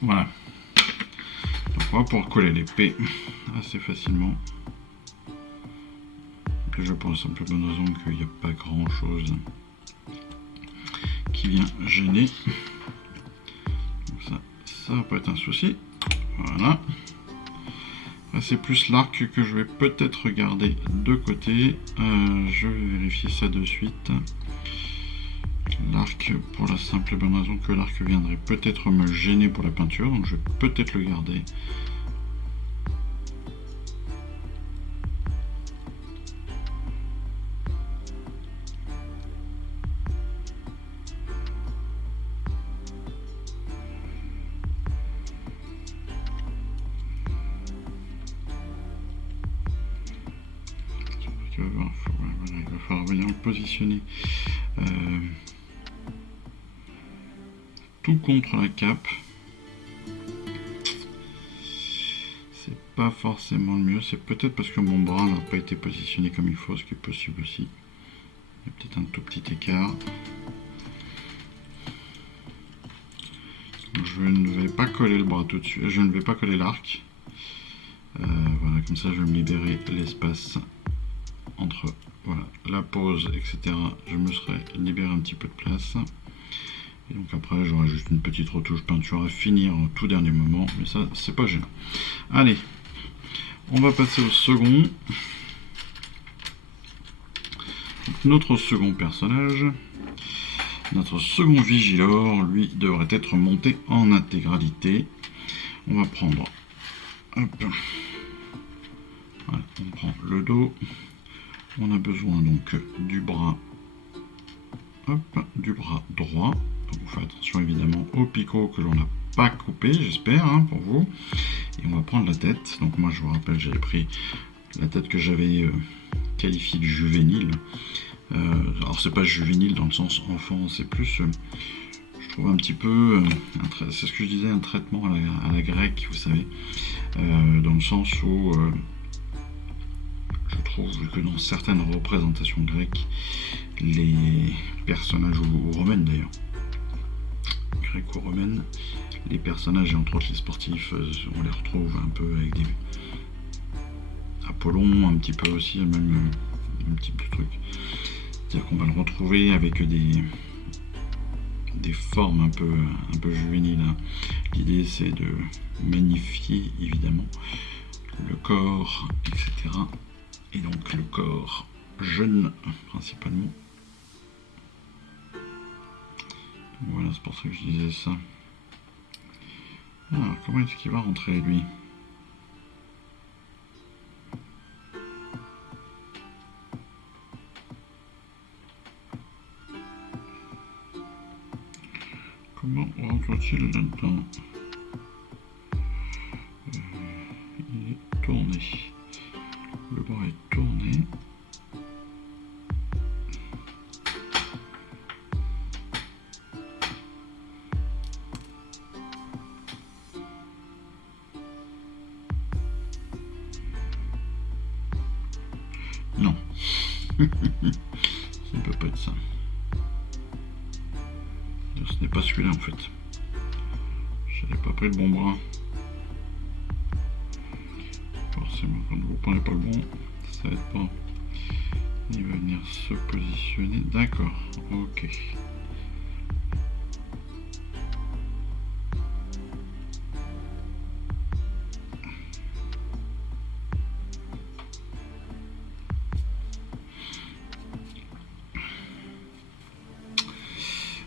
Voilà. Donc on va pouvoir coller l'épée assez facilement. Déjà pour la simple bonne raison qu'il n'y a pas grand chose qui vient gêner. Donc ça va pas être un souci. Voilà. C'est plus l'arc que je vais peut-être garder de côté. Je vais vérifier ça de suite. L'arc, pour la simple bonne raison que l'arc viendrait peut-être me gêner pour la peinture, donc je vais peut-être le garder. Il va falloir venir le positionner tout contre la cape. C'est pas forcément le mieux, c'est peut-être parce que mon bras n'a pas été positionné comme il faut, ce qui est possible aussi. Il y a peut-être un tout petit écart. Je ne vais pas coller le bras tout de suite, je ne vais pas coller l'arc. Voilà, comme ça je vais me libérer l'espace entre voilà, la pause, etc. Je me serais libéré un petit peu de place. Et donc après j'aurai juste une petite retouche peinture à finir au tout dernier moment, mais ça c'est pas gênant. Allez, on va passer au second. Donc, notre second personnage, notre second Vigilor, lui devrait être monté en intégralité. On va prendre, hop, voilà, on prend le dos. On a besoin donc du bras, hop, du bras droit. Donc vous faites attention évidemment au picot que l'on n'a pas coupé, j'espère, hein, pour vous. Et on va prendre la tête. Donc moi je vous rappelle, j'avais pris la tête que j'avais qualifiée de juvénile. Alors c'est pas juvénile dans le sens enfant, c'est plus, je trouve un petit peu, c'est ce que je disais, un traitement à la grecque, vous savez, dans le sens où je trouve que dans certaines représentations grecques, les personnages, ou romaines d'ailleurs, gréco-romaines, les personnages et entre autres les sportifs, on les retrouve un peu avec des Apollon, un petit peu aussi, même type de truc. C'est-à-dire qu'on va le retrouver avec des formes un peu juvéniles. Hein. L'idée c'est de magnifier évidemment le corps, etc. Et donc le corps jeune principalement. Voilà, c'est pour ça que je disais ça. Alors, comment est-ce qu'il va rentrer lui ? Comment rentre-t-il là-dedans ? Il est tourné. Le bras est tourné. Non. Ça ne peut pas être ça. Ce n'est pas celui-là en fait. Je n'avais pas pris le bon bras. Forcément, quand vous ne prenez pas le bon, ça n'aide pas. Il va venir se positionner. D'accord, ok.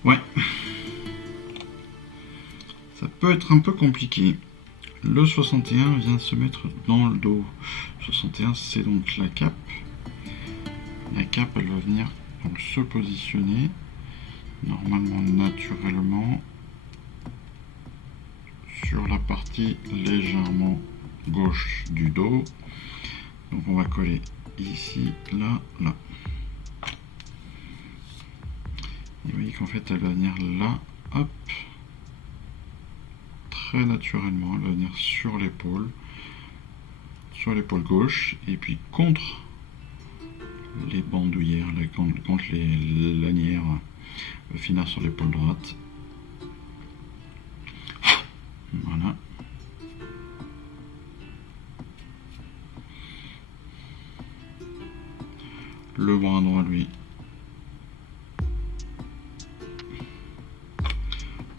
Ouais. Ça peut être un peu compliqué. Le 61 vient se mettre dans le dos. 61, c'est donc la cape. La cape, elle va venir donc se positionner normalement naturellement sur la partie légèrement gauche du dos. Donc on va coller ici, là, là. Et vous voyez qu'en fait elle va venir là, hop, très naturellement, elle va venir sur l'épaule gauche, et puis contre les bandoulières, contre les lanières, va finir sur l'épaule droite. Voilà. Le bras droit, lui,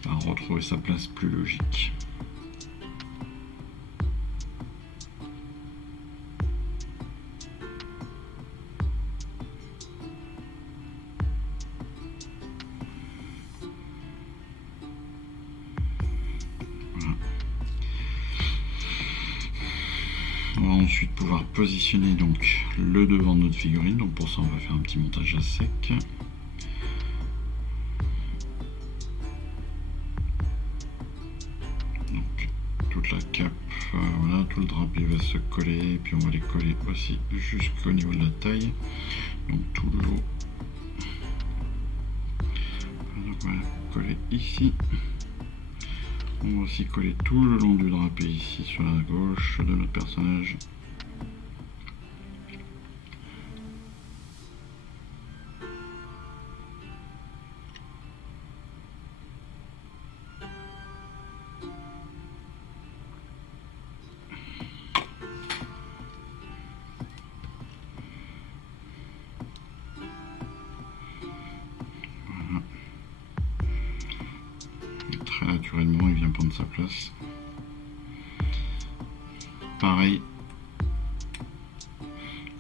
va retrouver sa place plus logique. Voilà. On va ensuite pouvoir positionner donc le devant de notre figurine. Donc pour ça, on va faire un petit montage à sec. Donc toute la cape, voilà, tout le drapé va se coller, et puis on va les coller aussi jusqu'au niveau de la taille. Donc tout le haut. Donc on va coller ici. On va aussi coller tout le long du drapé ici sur la gauche de notre personnage. Voilà. Très naturellement, il vient prendre sa place. Pareil,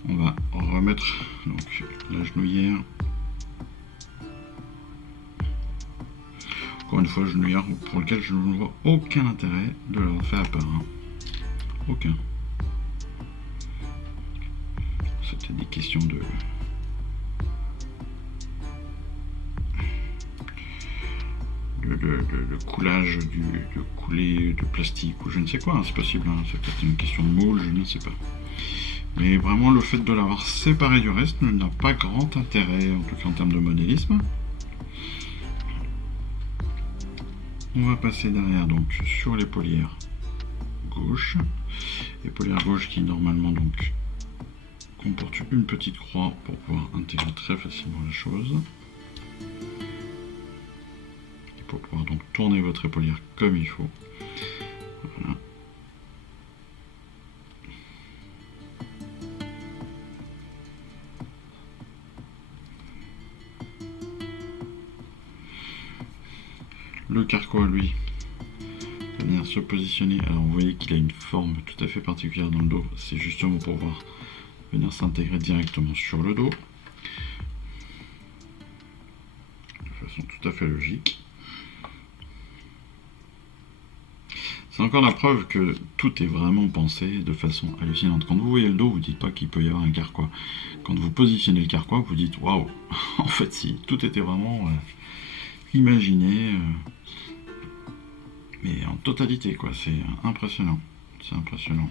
on va remettre donc la genouillère. Encore une fois, genouillère pour lequel je ne vois aucun intérêt de l'avoir fait à part. Hein. Aucun. C'était des questions de coulage, de coulé de plastique ou je ne sais quoi, hein, c'est possible, hein, c'est peut-être une question de moule, je ne sais pas. Mais vraiment le fait de l'avoir séparé du reste n'a pas grand intérêt, en tout cas en termes de modélisme. On va passer derrière donc sur l'épaulière gauche. Épaulière gauche qui normalement donc comporte une petite croix pour pouvoir intégrer très facilement la chose. Et pour pouvoir donc tourner votre épaulière comme il faut. Voilà. Le carquois, lui, va venir se positionner. Alors vous voyez qu'il a une forme tout à fait particulière dans le dos. C'est justement pour pouvoir venir s'intégrer directement sur le dos. De façon tout à fait logique. C'est encore la preuve que tout est vraiment pensé de façon hallucinante. Quand vous voyez le dos, vous ne dites pas qu'il peut y avoir un carquois. Quand vous positionnez le carquois, vous dites waouh, en fait si, tout était vraiment imaginé, mais en totalité quoi, c'est impressionnant. C'est impressionnant.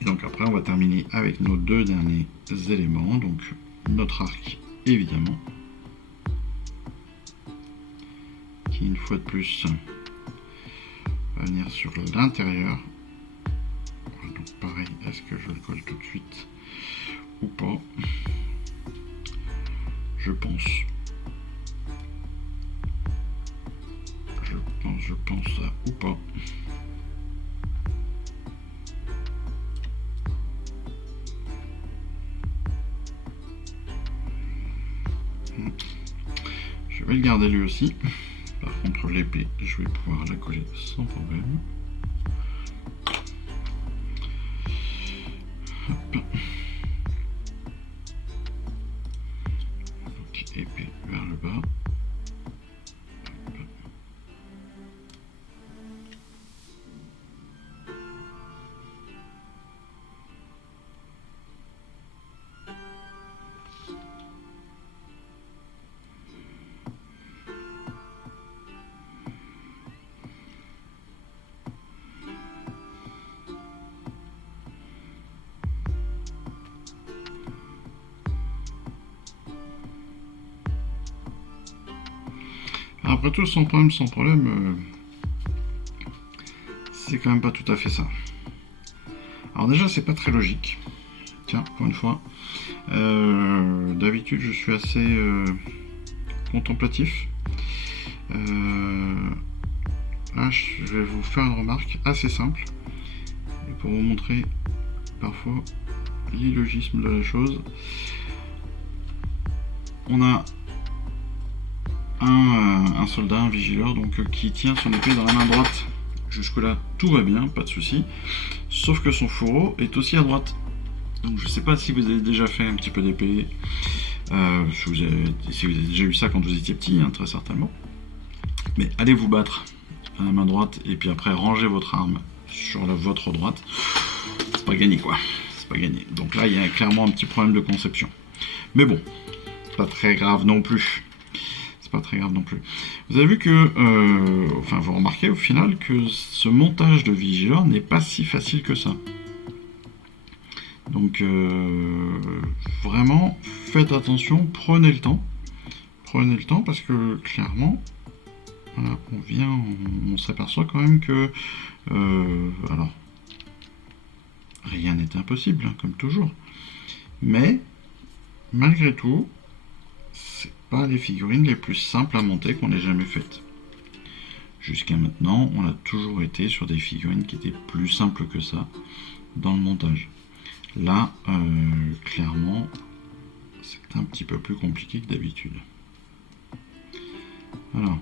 Et donc après on va terminer avec nos deux derniers éléments, donc notre arc évidemment. Qui une fois de plus va venir sur l'intérieur. Donc pareil, est-ce que je le colle tout de suite ou pas? Je pense ça ou pas. Je vais le garder lui aussi. Par contre l'épée, je vais pouvoir la coller sans problème. Hop. après tout, sans problème, c'est quand même pas tout à fait ça. Alors déjà, c'est pas très logique. Tiens, pour une fois. D'habitude, je suis assez contemplatif. Là, je vais vous faire une remarque assez simple. Et pour vous montrer parfois l'illogisme de la chose. On a un soldat, un vigileur, donc qui tient son épée dans la main droite. Jusque là, tout va bien, pas de souci. Sauf que son fourreau est aussi à droite. Donc je sais pas si vous avez déjà fait un petit peu d'épée, si vous avez déjà eu ça quand vous étiez petit, hein, très certainement. Mais allez vous battre à la main droite et puis après rangez votre arme sur votre droite. C'est pas gagné quoi. C'est pas gagné. Donc là il y a clairement un petit problème de conception. Mais bon, c'est pas très grave non plus. C'est pas très grave non plus. Vous avez vu que, enfin vous remarquez au final que ce montage de Vigilor n'est pas si facile que ça. Donc vraiment faites attention, prenez le temps parce que clairement voilà, on s'aperçoit quand même que alors rien n'est impossible hein, comme toujours, mais malgré tout c'est pas les figurines les plus simples à monter qu'on ait jamais faites. Jusqu'à maintenant on a toujours été sur des figurines qui étaient plus simples que ça dans le montage. Là, clairement, c'est un petit peu plus compliqué que d'habitude. Alors,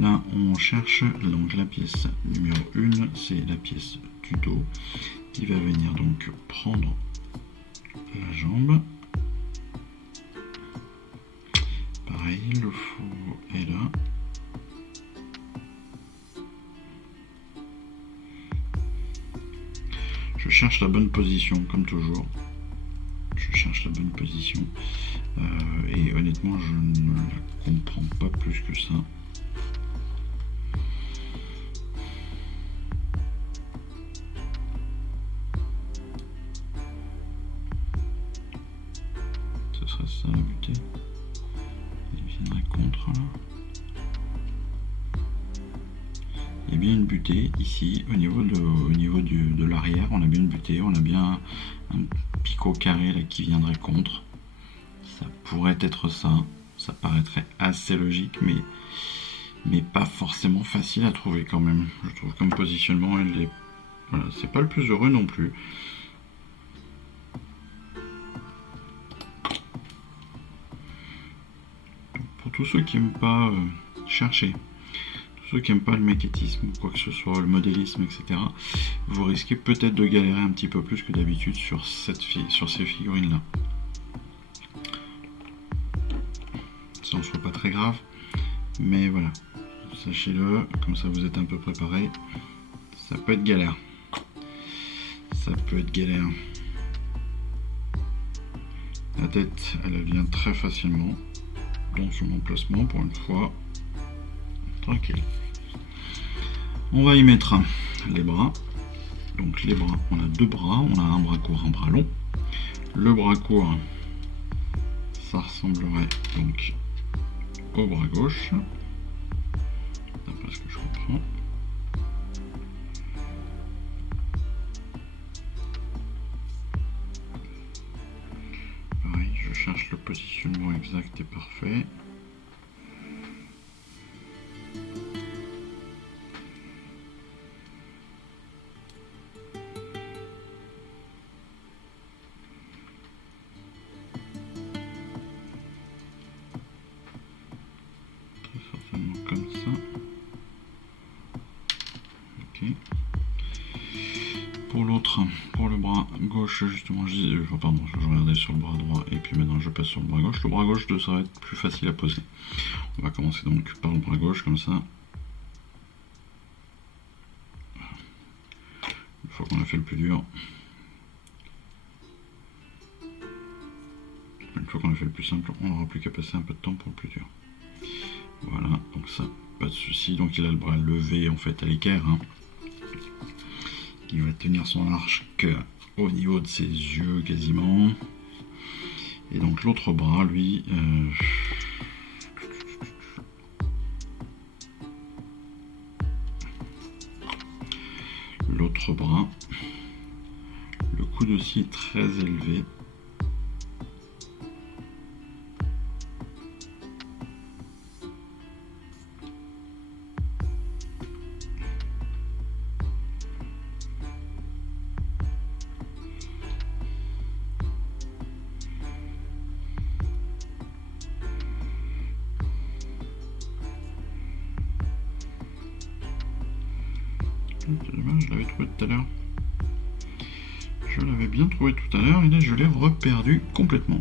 là, on cherche donc la pièce numéro 1, c'est la pièce du dos, qui va venir donc prendre la jambe. Pareil, le fourreau est là. Je cherche la bonne position, comme toujours. Je cherche la bonne position. Et honnêtement, je ne la comprends pas plus que ça. Ce serait ça la butée. Il viendrait contre là. Il y a bien une butée ici au niveau de l'arrière, on a bien une butée, on a bien un picot carré là qui viendrait contre. Ça pourrait être ça, ça paraîtrait assez logique mais pas forcément facile à trouver quand même. Je trouve comme positionnement voilà, c'est pas le plus heureux non plus. Donc, pour tous ceux qui n'aiment pas chercher, ceux qui n'aiment pas le maquettisme ou quoi que ce soit, le modélisme, etc., vous risquez peut-être de galérer un petit peu plus que d'habitude sur ces figurines-là. Ça en soit pas très grave, mais voilà, sachez-le, comme ça vous êtes un peu préparé, ça peut être galère. Ça peut être galère. La tête, elle vient très facilement dans son emplacement pour une fois. Tranquille. On va y mettre les bras. Donc les bras, on a deux bras, on a un bras court, un bras long. Le bras court, ça ressemblerait donc au bras gauche, d'après ce que je comprends. Pareil, je cherche le positionnement exact et parfait. Comme ça. Ok. Pour l'autre, pour le bras gauche, justement, je regardais sur le bras droit et puis maintenant je passe sur le bras gauche. Le bras gauche devrait être plus facile à poser. On va commencer donc par le bras gauche, comme ça. Une fois qu'on a fait le plus dur. Une fois qu'on a fait le plus simple, on n'aura plus qu'à passer un peu de temps pour le plus dur. Voilà, donc ça, pas de souci. Donc il a le bras levé en fait à l'équerre. Hein. Il va tenir son arche au niveau de ses yeux quasiment. Et donc l'autre bras, lui, notre bras. Le coude aussi est très élevé. C'est dommage, je l'avais trouvé tout à l'heure. Je l'avais bien trouvé tout à l'heure et là je l'ai reperdu complètement.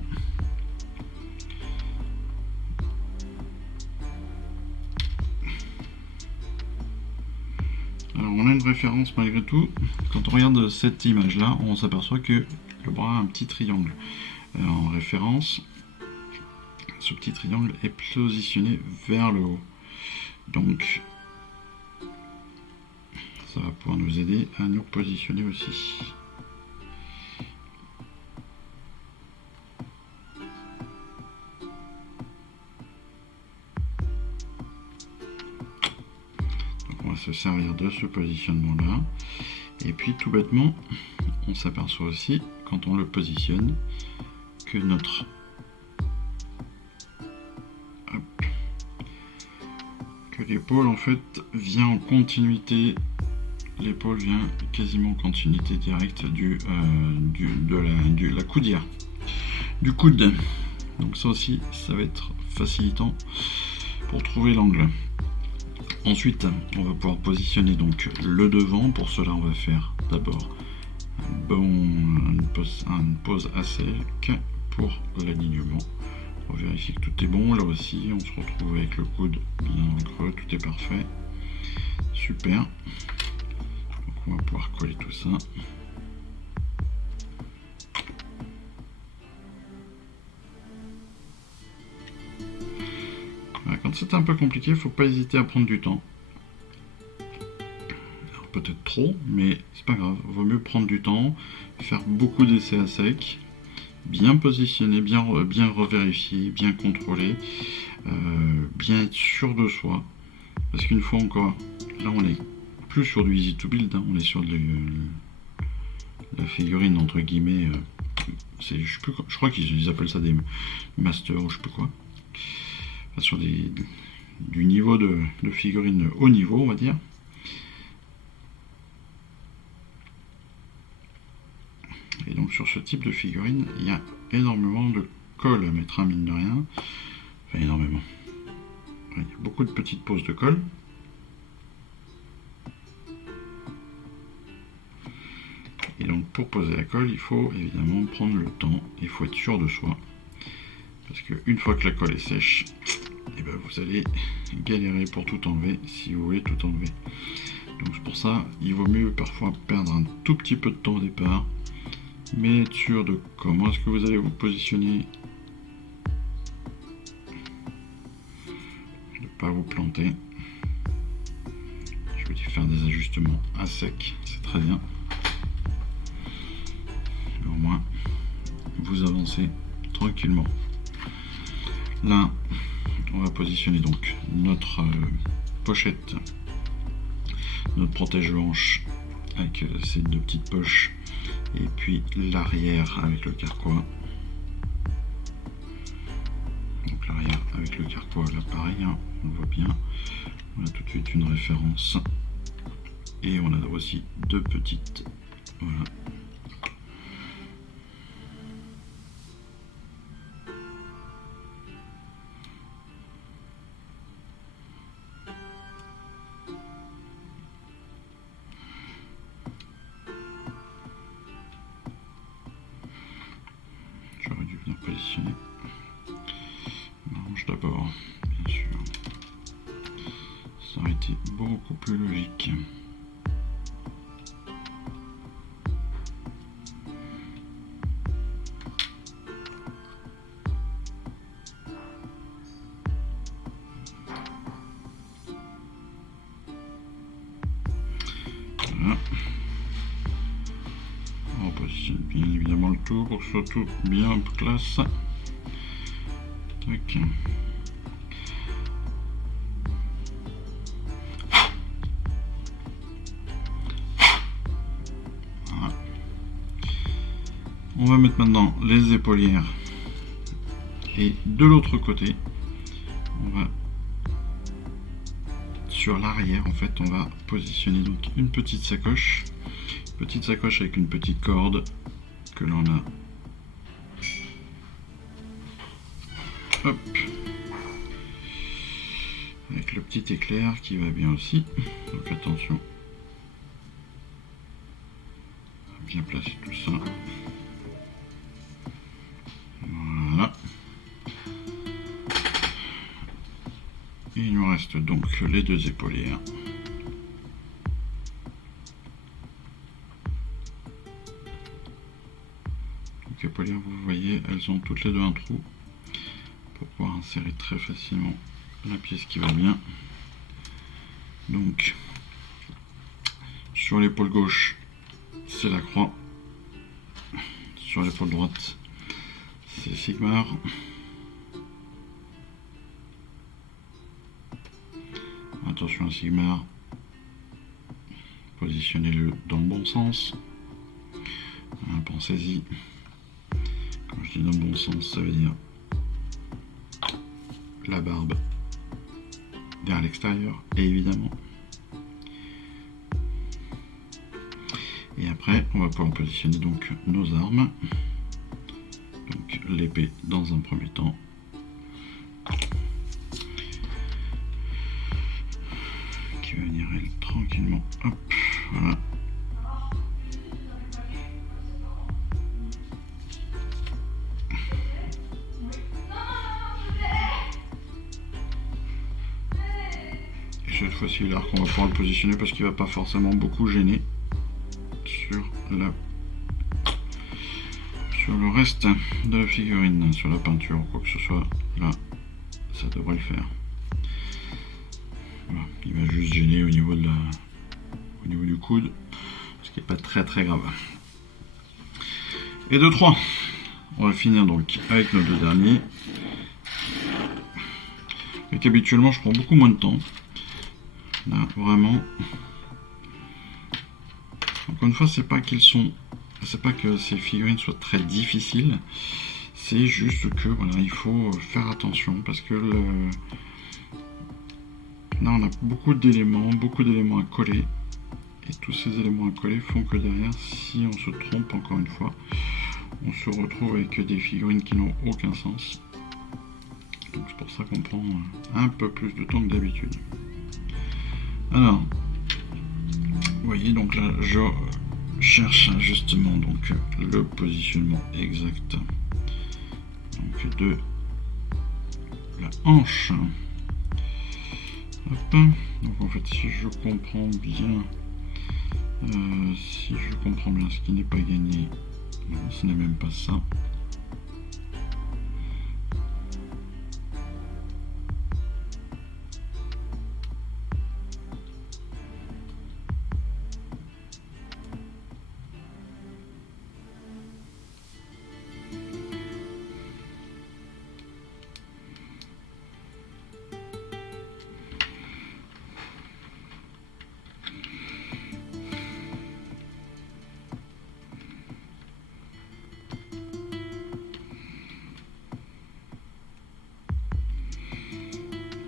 Alors on a une référence malgré tout. Quand on regarde cette image là, on s'aperçoit que le bras a un petit triangle. En référence, ce petit triangle est positionné vers le haut. Donc ça va pouvoir nous aider à nous positionner aussi. Donc on va se servir de ce positionnement là. Et puis tout bêtement, on s'aperçoit aussi, quand on le positionne, que notre que l'épaule en fait vient en continuité. L'épaule vient quasiment en continuité directe de la coudière, du coude. Donc ça aussi, ça va être facilitant pour trouver l'angle. Ensuite, on va pouvoir positionner donc le devant. Pour cela, on va faire d'abord une pose à sec pour l'alignement. On vérifie que tout est bon. Là aussi, on se retrouve avec le coude bien en creux, tout est parfait. Super. On va pouvoir coller tout ça. Voilà, quand c'est un peu compliqué, il ne faut pas hésiter à prendre du temps. Peut-être trop, mais c'est pas grave. Il vaut mieux prendre du temps, faire beaucoup d'essais à sec, bien positionner, bien revérifier, bien contrôler, bien être sûr de soi. Parce qu'une fois encore, là on est plus sur du easy to build, hein. On est sur la figurine entre guillemets, je crois qu'ils appellent ça des masters ou je sais plus quoi, enfin, sur du niveau de figurine haut niveau on va dire. Et donc sur ce type de figurine il y a énormément de colle à mettre, hein, mine de rien, enfin énormément, il y a beaucoup de petites poses de colle. Et donc pour poser la colle, il faut évidemment prendre le temps, il faut être sûr de soi. Parce qu'une fois que la colle est sèche, et ben vous allez galérer pour tout enlever, si vous voulez tout enlever. Donc c'est pour ça, il vaut mieux parfois perdre un tout petit peu de temps au départ, mais être sûr de comment est-ce que vous allez vous positionner, de ne pas vous planter. Je vais faire des ajustements à sec, c'est très bien. Au moins vous avancez tranquillement. Là on va positionner donc notre pochette, notre protège-hanche avec ces deux petites poches et puis l'arrière avec le carquois. Donc l'arrière avec le carquois là pareil, hein, on le voit bien. On a tout de suite une référence et on a aussi deux petites, voilà. J'aurais dû venir positionner manche d'abord, bien sûr. Ça aurait été beaucoup plus logique. Voilà. On positionne bien évidemment le tout pour que ce soit tout bien classe. Tac. On va mettre maintenant les épaulières. Et de l'autre côté, on va sur l'arrière, en fait, on va positionner donc une petite sacoche avec une petite corde que l'on a. Hop. Avec le petit éclair qui va bien aussi. Donc attention. Bien placer tout ça. Voilà. Et il nous reste donc les deux épaulières. Donc épaulières, vous voyez, elles ont toutes les deux un trou pour pouvoir insérer très facilement la pièce qui va bien. Donc sur l'épaule gauche, c'est la croix. Sur l'épaule droite, c'est Sigmar. Attention à Sigmar. Positionnez-le dans le bon sens. Pensez-y. Quand je dis dans le bon sens, ça veut dire la barbe vers l'extérieur, et évidemment. Et après, on va pouvoir positionner donc nos armes. Donc l'épée dans un premier temps. Qui va venir elle tranquillement. Hop, voilà. Et cette fois-ci, l'arc, on va pouvoir le positionner parce qu'il ne va pas forcément beaucoup gêner sur le reste de la figurine, sur la peinture ou quoi que ce soit. Là, ça devrait le faire. Voilà. Il va juste gêner au niveau du coude, ce qui n'est pas très grave. Et de 3, on va finir donc avec nos deux derniers. Et qu'habituellement je prends beaucoup moins de temps. Là, vraiment. Encore une fois, c'est pas que ces figurines soient très difficiles, c'est juste que voilà, il faut faire attention parce que là on a beaucoup d'éléments à coller, et tous ces éléments à coller font que derrière, si on se trompe encore une fois, on se retrouve avec des figurines qui n'ont aucun sens. Donc c'est pour ça qu'on prend un peu plus de temps que d'habitude. Alors, vous voyez, donc là je cherche justement donc le positionnement exact donc de la hanche. Hop. Donc en fait, si je comprends bien, ce qui n'est pas gagné, non, ce n'est même pas ça.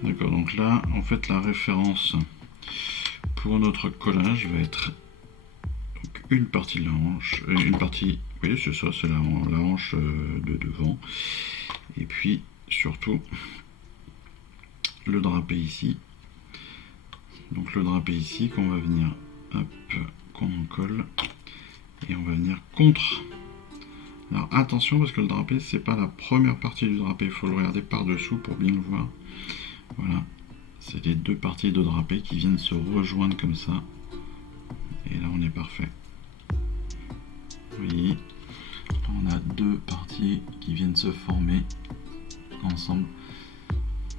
D'accord, donc là, en fait, la référence pour notre collage va être donc une partie de la hanche, une partie, oui, c'est ça, c'est la hanche de devant, et puis surtout le drapé ici. Donc le drapé ici qu'on va venir, hop, qu'on en colle, et on va venir contre. Alors attention, parce que le drapé, c'est pas la première partie du drapé, il faut le regarder par dessous pour bien le voir. Voilà, c'est les deux parties de drapé qui viennent se rejoindre comme ça, et là on est parfait. Vous voyez, on a deux parties qui viennent se former ensemble,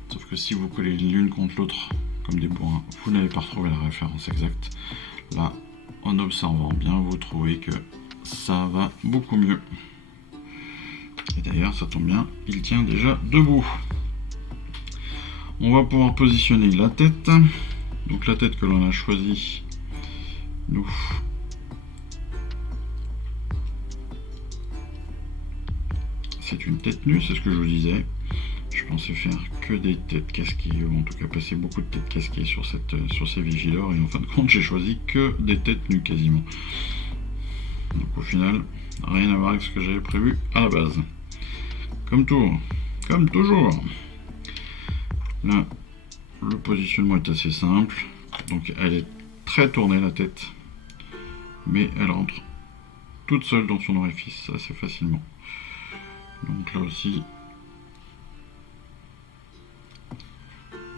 sauf que si vous collez l'une contre l'autre comme des bourrins, vous n'avez pas retrouvé la référence exacte. Là, en observant bien, vous trouvez que ça va beaucoup mieux. Et d'ailleurs, ça tombe bien, il tient déjà debout. On va pouvoir positionner la tête. Donc la tête que l'on a choisie, nous, c'est une tête nue, c'est ce que je vous disais. Je pensais faire que des têtes casquées, ou en tout cas passer beaucoup de têtes casquées sur ces Vigilor, et en fin de compte j'ai choisi que des têtes nues quasiment. Donc au final, rien à voir avec ce que j'avais prévu à la base. Comme toujours. Là, le positionnement est assez simple. Donc elle est très tournée la tête, mais elle rentre toute seule dans son orifice assez facilement. Donc là aussi,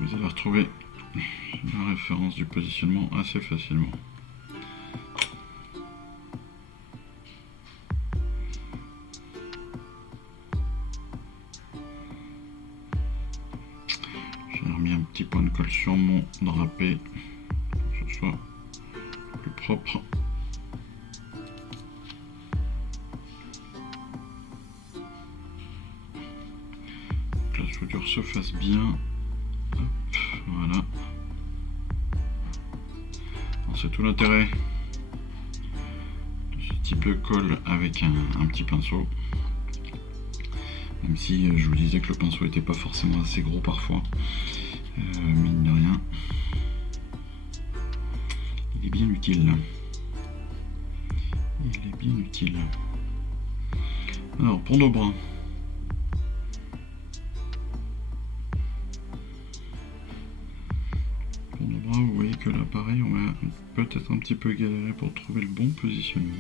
vous allez retrouver la référence du positionnement assez facilement. J'ai remis un petit point de colle sur mon drapé pour que ce soit plus propre. Que la soudure se fasse bien. Hop, voilà. C'est tout l'intérêt de ce type de colle avec un petit pinceau. Même si je vous disais que le pinceau n'était pas forcément assez gros parfois. Mine de rien. Il est bien utile. Il est bien utile. Alors, pour nos bras. Pour nos bras, vous voyez que là, pareil, on va peut-être un petit peu galérer pour trouver le bon positionnement.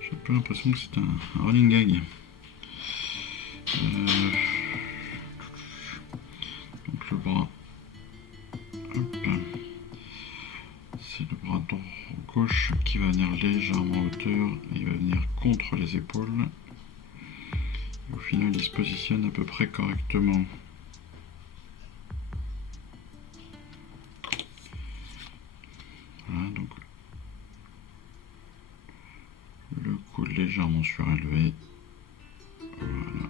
J'ai un peu l'impression que c'est un running gag. Donc le bras, c'est le bras gauche qui va venir légèrement en hauteur et il va venir contre les épaules. Et au final, il se positionne à peu près correctement. Voilà, donc le coude légèrement surélevé. Voilà.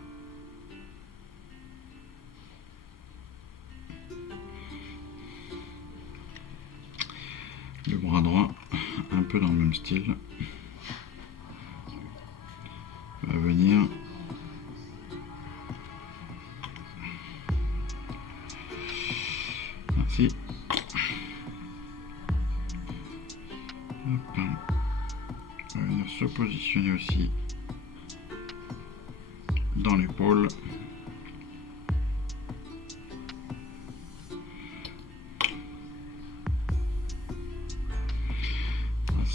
Le bras droit, un peu dans le même style, va venir merci. Hop. Va venir se positionner aussi dans l'épaule.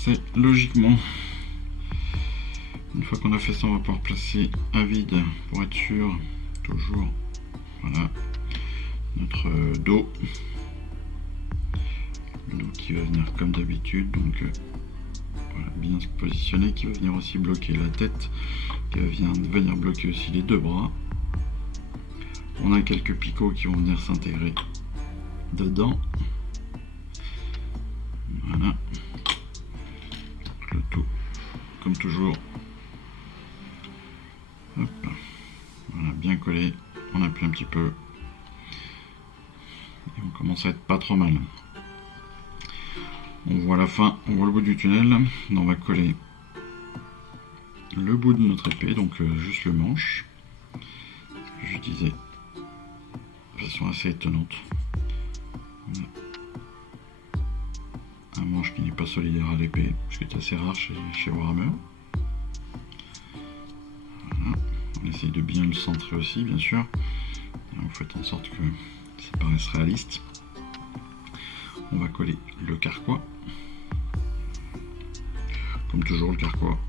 C'est logiquement. Une fois qu'on a fait ça, on va pouvoir placer un vide pour être sûr, toujours, voilà, notre dos. Le dos qui va venir comme d'habitude, donc voilà, bien se positionner, qui va venir aussi bloquer la tête, qui va venir bloquer aussi les deux bras. On a quelques picots qui vont venir s'intégrer dedans. Voilà. Le tout, comme toujours. Hop. Voilà, bien collé. On appuie un petit peu. Et on commence à être pas trop mal. On voit la fin, on voit le bout du tunnel. On va coller le bout de notre épée, donc juste le manche. Je disais de façon assez étonnante. On a un manche qui n'est pas solidaire à l'épée, ce qui est assez rare chez Warhammer. Voilà. On essaye de bien le centrer aussi, bien sûr. Vous faites en sorte que ça paraisse réaliste. On va coller le carquois. Comme toujours, le carquois,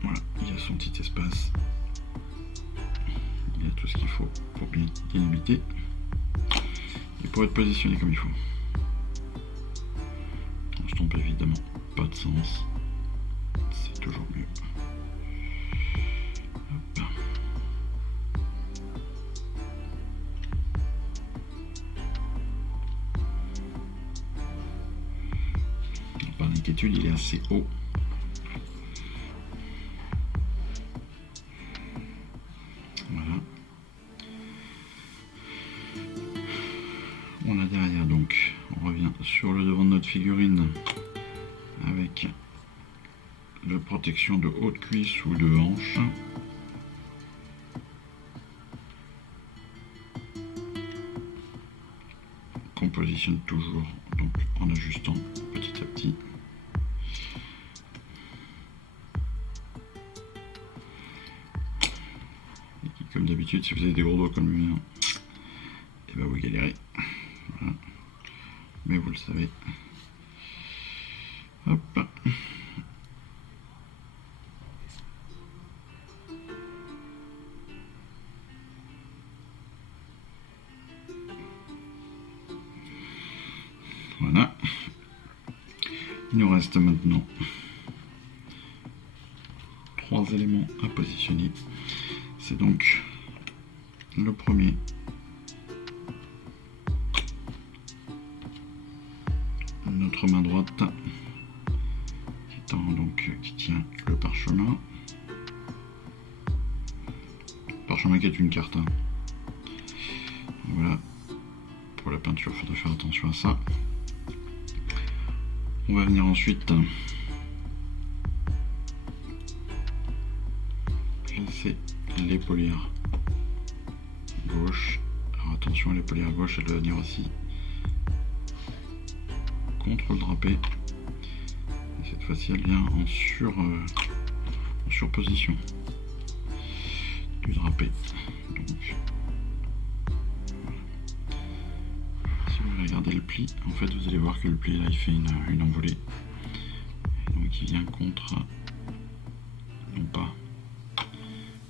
voilà, il y a son petit espace. Il y a tout ce qu'il faut pour bien délimiter et pour être positionné comme il faut. On se trompe évidemment pas de sens, c'est toujours mieux. Hop. Par l'inquiétude, il est assez haut. Voilà. On a derrière, donc on revient sur le devant de notre figurine avec de protection de haute cuisse ou de hanche. Qu'on positionne toujours donc en ajustant petit à petit. Et qui, comme d'habitude, si vous avez des gros doigts comme le mien, et ben vous galérez. Voilà. Mais vous le savez. Hop. Voilà. Il nous reste maintenant 3 éléments à positionner. C'est donc le premier, notre main droite qui tient le parchemin. Parchemin qui est une carte. Hein. Voilà. Pour la peinture, il faudrait faire attention à ça. On va venir ensuite placer l'épaulière gauche. Alors attention, l'épaulière gauche, elle doit venir aussi contre le drapé. Et cette fois-ci, elle vient en surposition du drapé. Donc, si vous regardez le pli, en fait, vous allez voir que le pli là, il fait une envolée. Et donc, il vient contre, non pas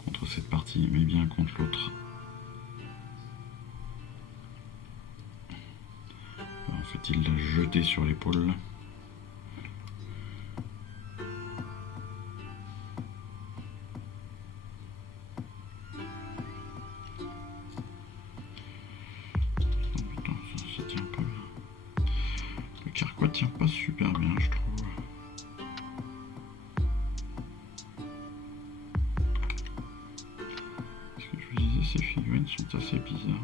contre cette partie, mais bien contre l'autre. En fait, il l'a jeté sur l'épaule. Ça tient pas bien. Le carquois tient pas super bien, je trouve. Ce que je vous disais, ces figurines sont assez bizarres.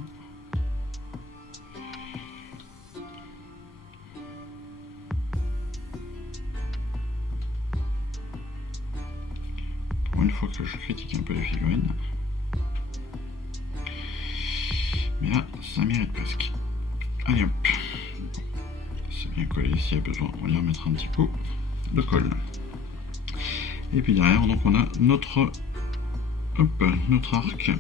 Pour une fois que je critique un peu les figurines. Mais là, ça mérite presque. Allez hop. C'est bien collé, s'il y a besoin, on y remettra un petit peu de colle. Et puis derrière, donc on a notre arc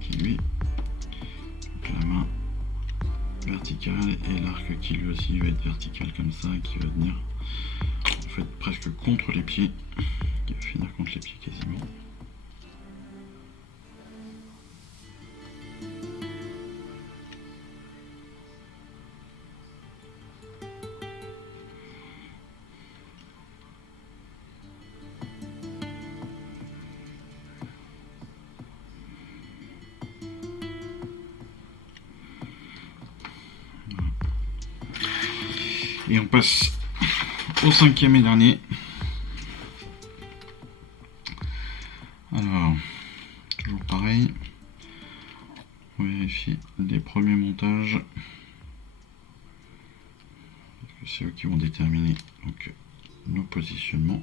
qui lui, donc la main verticale et l'arc qui lui aussi va être vertical comme ça, qui va venir en fait presque contre les pieds, qui va finir contre les pieds quasiment. Et on passe au cinquième et dernier. Alors, toujours pareil. On vérifie les premiers montages. C'est eux qui vont déterminer donc, nos positionnements.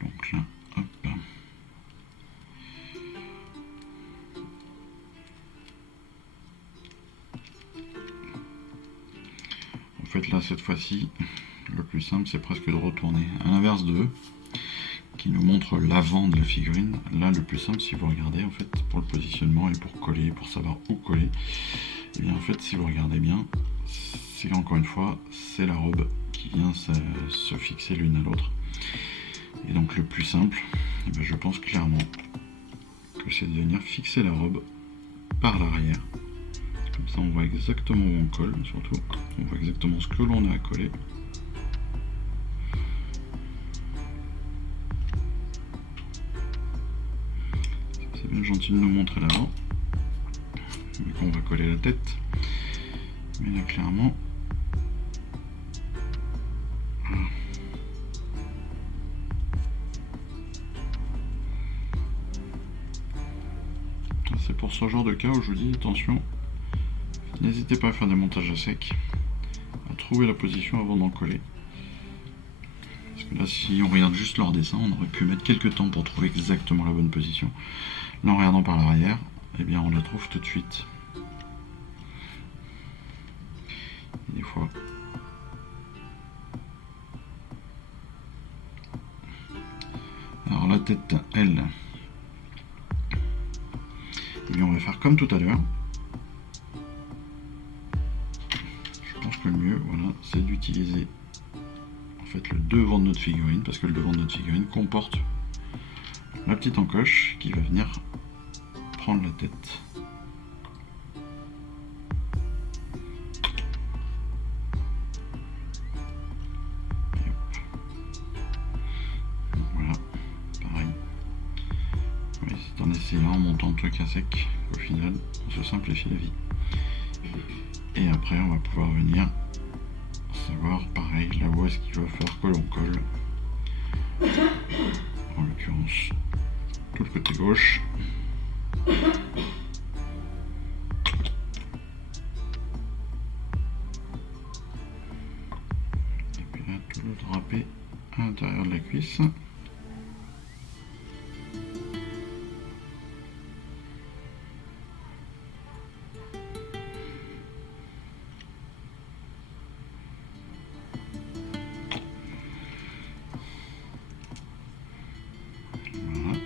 Donc là, hop. En fait là cette fois-ci, le plus simple c'est presque de retourner à l'inverse de eux, qui nous montre l'avant de la figurine. Là le plus simple, si vous regardez en fait pour le positionnement et pour coller, pour savoir où coller, et bien en fait si vous regardez bien, c'est encore une fois c'est la robe qui vient se fixer l'une à l'autre. Et donc le plus simple, et bien je pense clairement que c'est de venir fixer la robe par l'arrière. Comme ça on voit exactement où on colle, surtout on voit exactement ce que l'on a à coller. C'est bien gentil de nous montrer l'avant, vu qu'on va coller la tête. Mais là clairement, voilà. C'est pour ce genre de cas où je vous dis attention, n'hésitez pas à faire des montages à sec, à trouver la position avant d'en coller. Parce Parce que là, si on regarde juste leur dessin, on aurait pu mettre quelques temps pour trouver exactement la bonne position. Là, en regardant par l'arrière, eh bien, on la trouve tout de suite. Et des fois... Alors la tête, elle, eh bien, on va faire comme tout à l'heure. Je pense que le mieux, voilà, c'est d'utiliser en fait le devant de notre figurine, parce que le devant de notre figurine comporte la petite encoche qui va venir prendre la tête. Voilà, pareil. Oui, c'est en essayant, en montant le truc à sec, au final, on se simplifie la vie. Et après, on va pouvoir venir savoir, pareil, là où est-ce qu'il va falloir que l'on colle. En l'occurrence, tout le côté gauche. Et puis là, tout le drapé à l'intérieur de la cuisse. Voilà.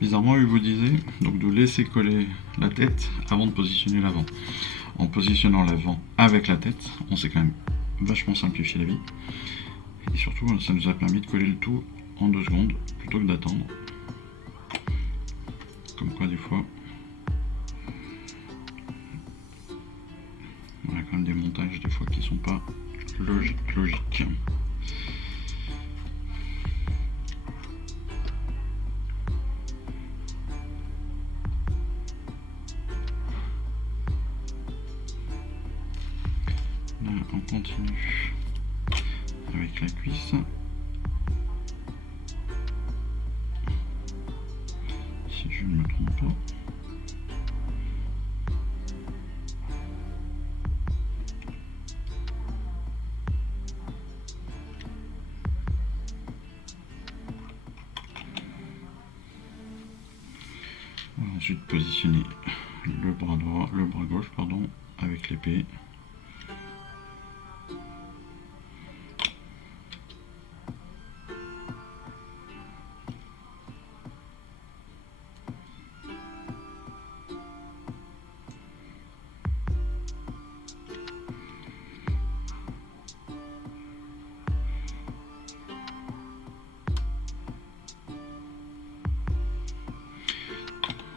Bizarrement, il vous disait donc de laisser coller la tête avant de positionner l'avant. En positionnant l'avant avec la tête, on s'est quand même vachement simplifié la vie. Et surtout, ça nous a permis de coller le tout en 2 secondes plutôt que d'attendre. Comme quoi, des fois, on a quand même des montages des fois qui sont pas logiques. Là, on continue avec la cuisse. Si je ne me trompe pas. On va ensuite positionner le bras droit, le bras gauche, pardon, avec l'épée.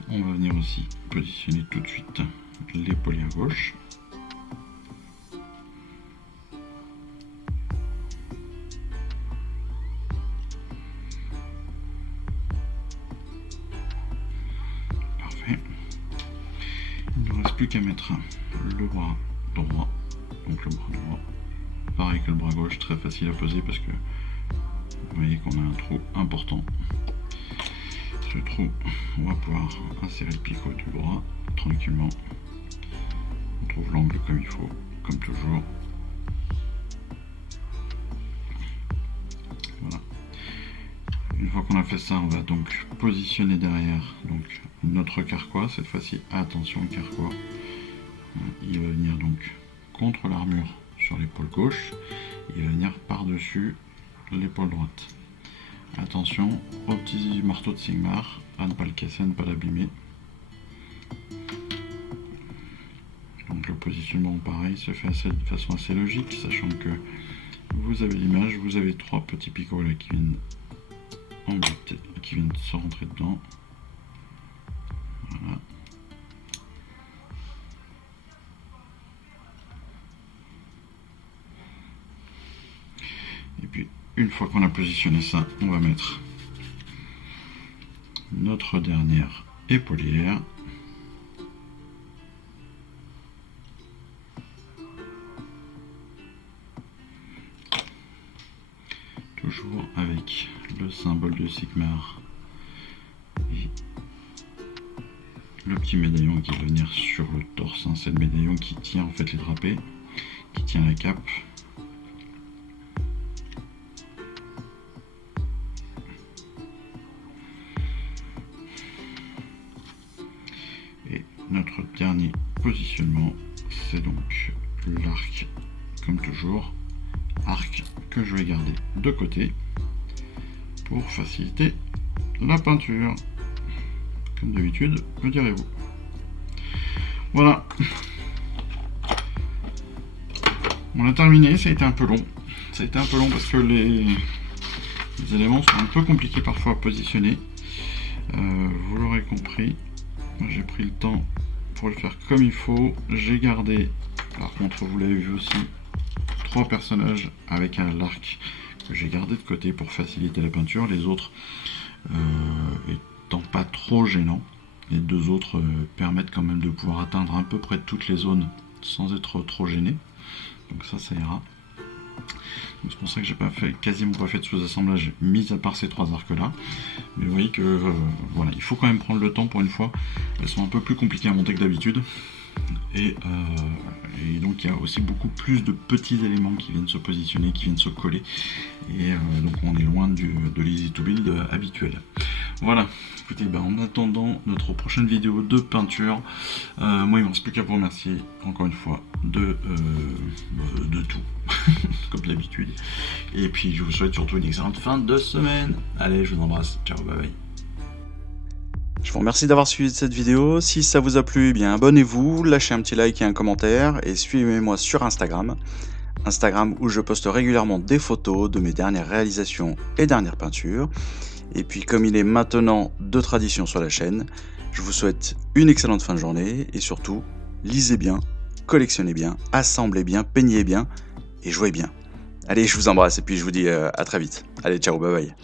On va venir aussi positionner tout de suite l'épaule à gauche. Parfait. Il ne nous reste plus qu'à mettre le bras droit, donc le bras droit, pareil que le bras gauche, très facile à poser parce que vous voyez qu'on a un trou important. Ce trou, on va pouvoir insérer le picot du bras tranquillement. On trouve l'angle comme il faut, comme toujours. Voilà. Une fois qu'on a fait ça, on va donc positionner derrière donc notre carquois. Cette fois-ci, attention, le carquois, il va venir donc contre l'armure sur l'épaule gauche. Il va venir par-dessus l'épaule droite. Attention au petit marteau de Sigmar, à ne pas le casser, à ne pas l'abîmer. Donc le positionnement pareil se fait de façon assez logique, sachant que vous avez l'image, vous avez 3 petits picots là qui viennent embêter, qui viennent se rentrer dedans. Voilà. fois qu'on a positionné ça, on va mettre notre dernière épaulière. Toujours avec le symbole de Sigmar et le petit médaillon qui va venir sur le torse. C'est le médaillon qui tient en fait les drapés, qui tient la cape. Et notre dernier positionnement, c'est donc l'arc, comme toujours. Arc que je vais garder de côté pour faciliter la peinture, comme d'habitude, me direz-vous. Voilà, on a terminé. Ça a été un peu long, parce que les éléments sont un peu compliqués parfois à positionner. Vous l'aurez compris, j'ai pris le temps pour le faire comme il faut. J'ai gardé, par contre vous l'avez vu aussi, 3 personnages avec un arc que j'ai gardé de côté pour faciliter la peinture, les autres étant pas trop gênants. Les 2 autres permettent quand même de pouvoir atteindre à peu près toutes les zones sans être trop gêné, donc ça ira. C'est pour ça que j'ai quasiment pas fait de sous-assemblage, mis à part ces 3 arcs là. Mais vous voyez que voilà, il faut quand même prendre le temps pour une fois. Elles sont un peu plus compliquées à monter que d'habitude. Et donc il y a aussi beaucoup plus de petits éléments qui viennent se positionner, qui viennent se coller. Et donc on est loin de l'easy to build habituel. Voilà, écoutez, en attendant notre prochaine vidéo de peinture, moi il ne me reste plus qu'à vous remercier encore une fois de tout, comme d'habitude. Et puis je vous souhaite surtout une excellente fin de semaine. Allez, je vous embrasse, ciao, bye bye. Je vous remercie d'avoir suivi cette vidéo. Si ça vous a plu, abonnez-vous, lâchez un petit like et un commentaire et suivez-moi sur Instagram où je poste régulièrement des photos de mes dernières réalisations et dernières peintures. Et puis comme il est maintenant de tradition sur la chaîne, je vous souhaite une excellente fin de journée et surtout, lisez bien, collectionnez bien, assemblez bien, peignez bien et jouez bien. Allez, je vous embrasse et puis je vous dis à très vite. Allez, ciao, bye bye.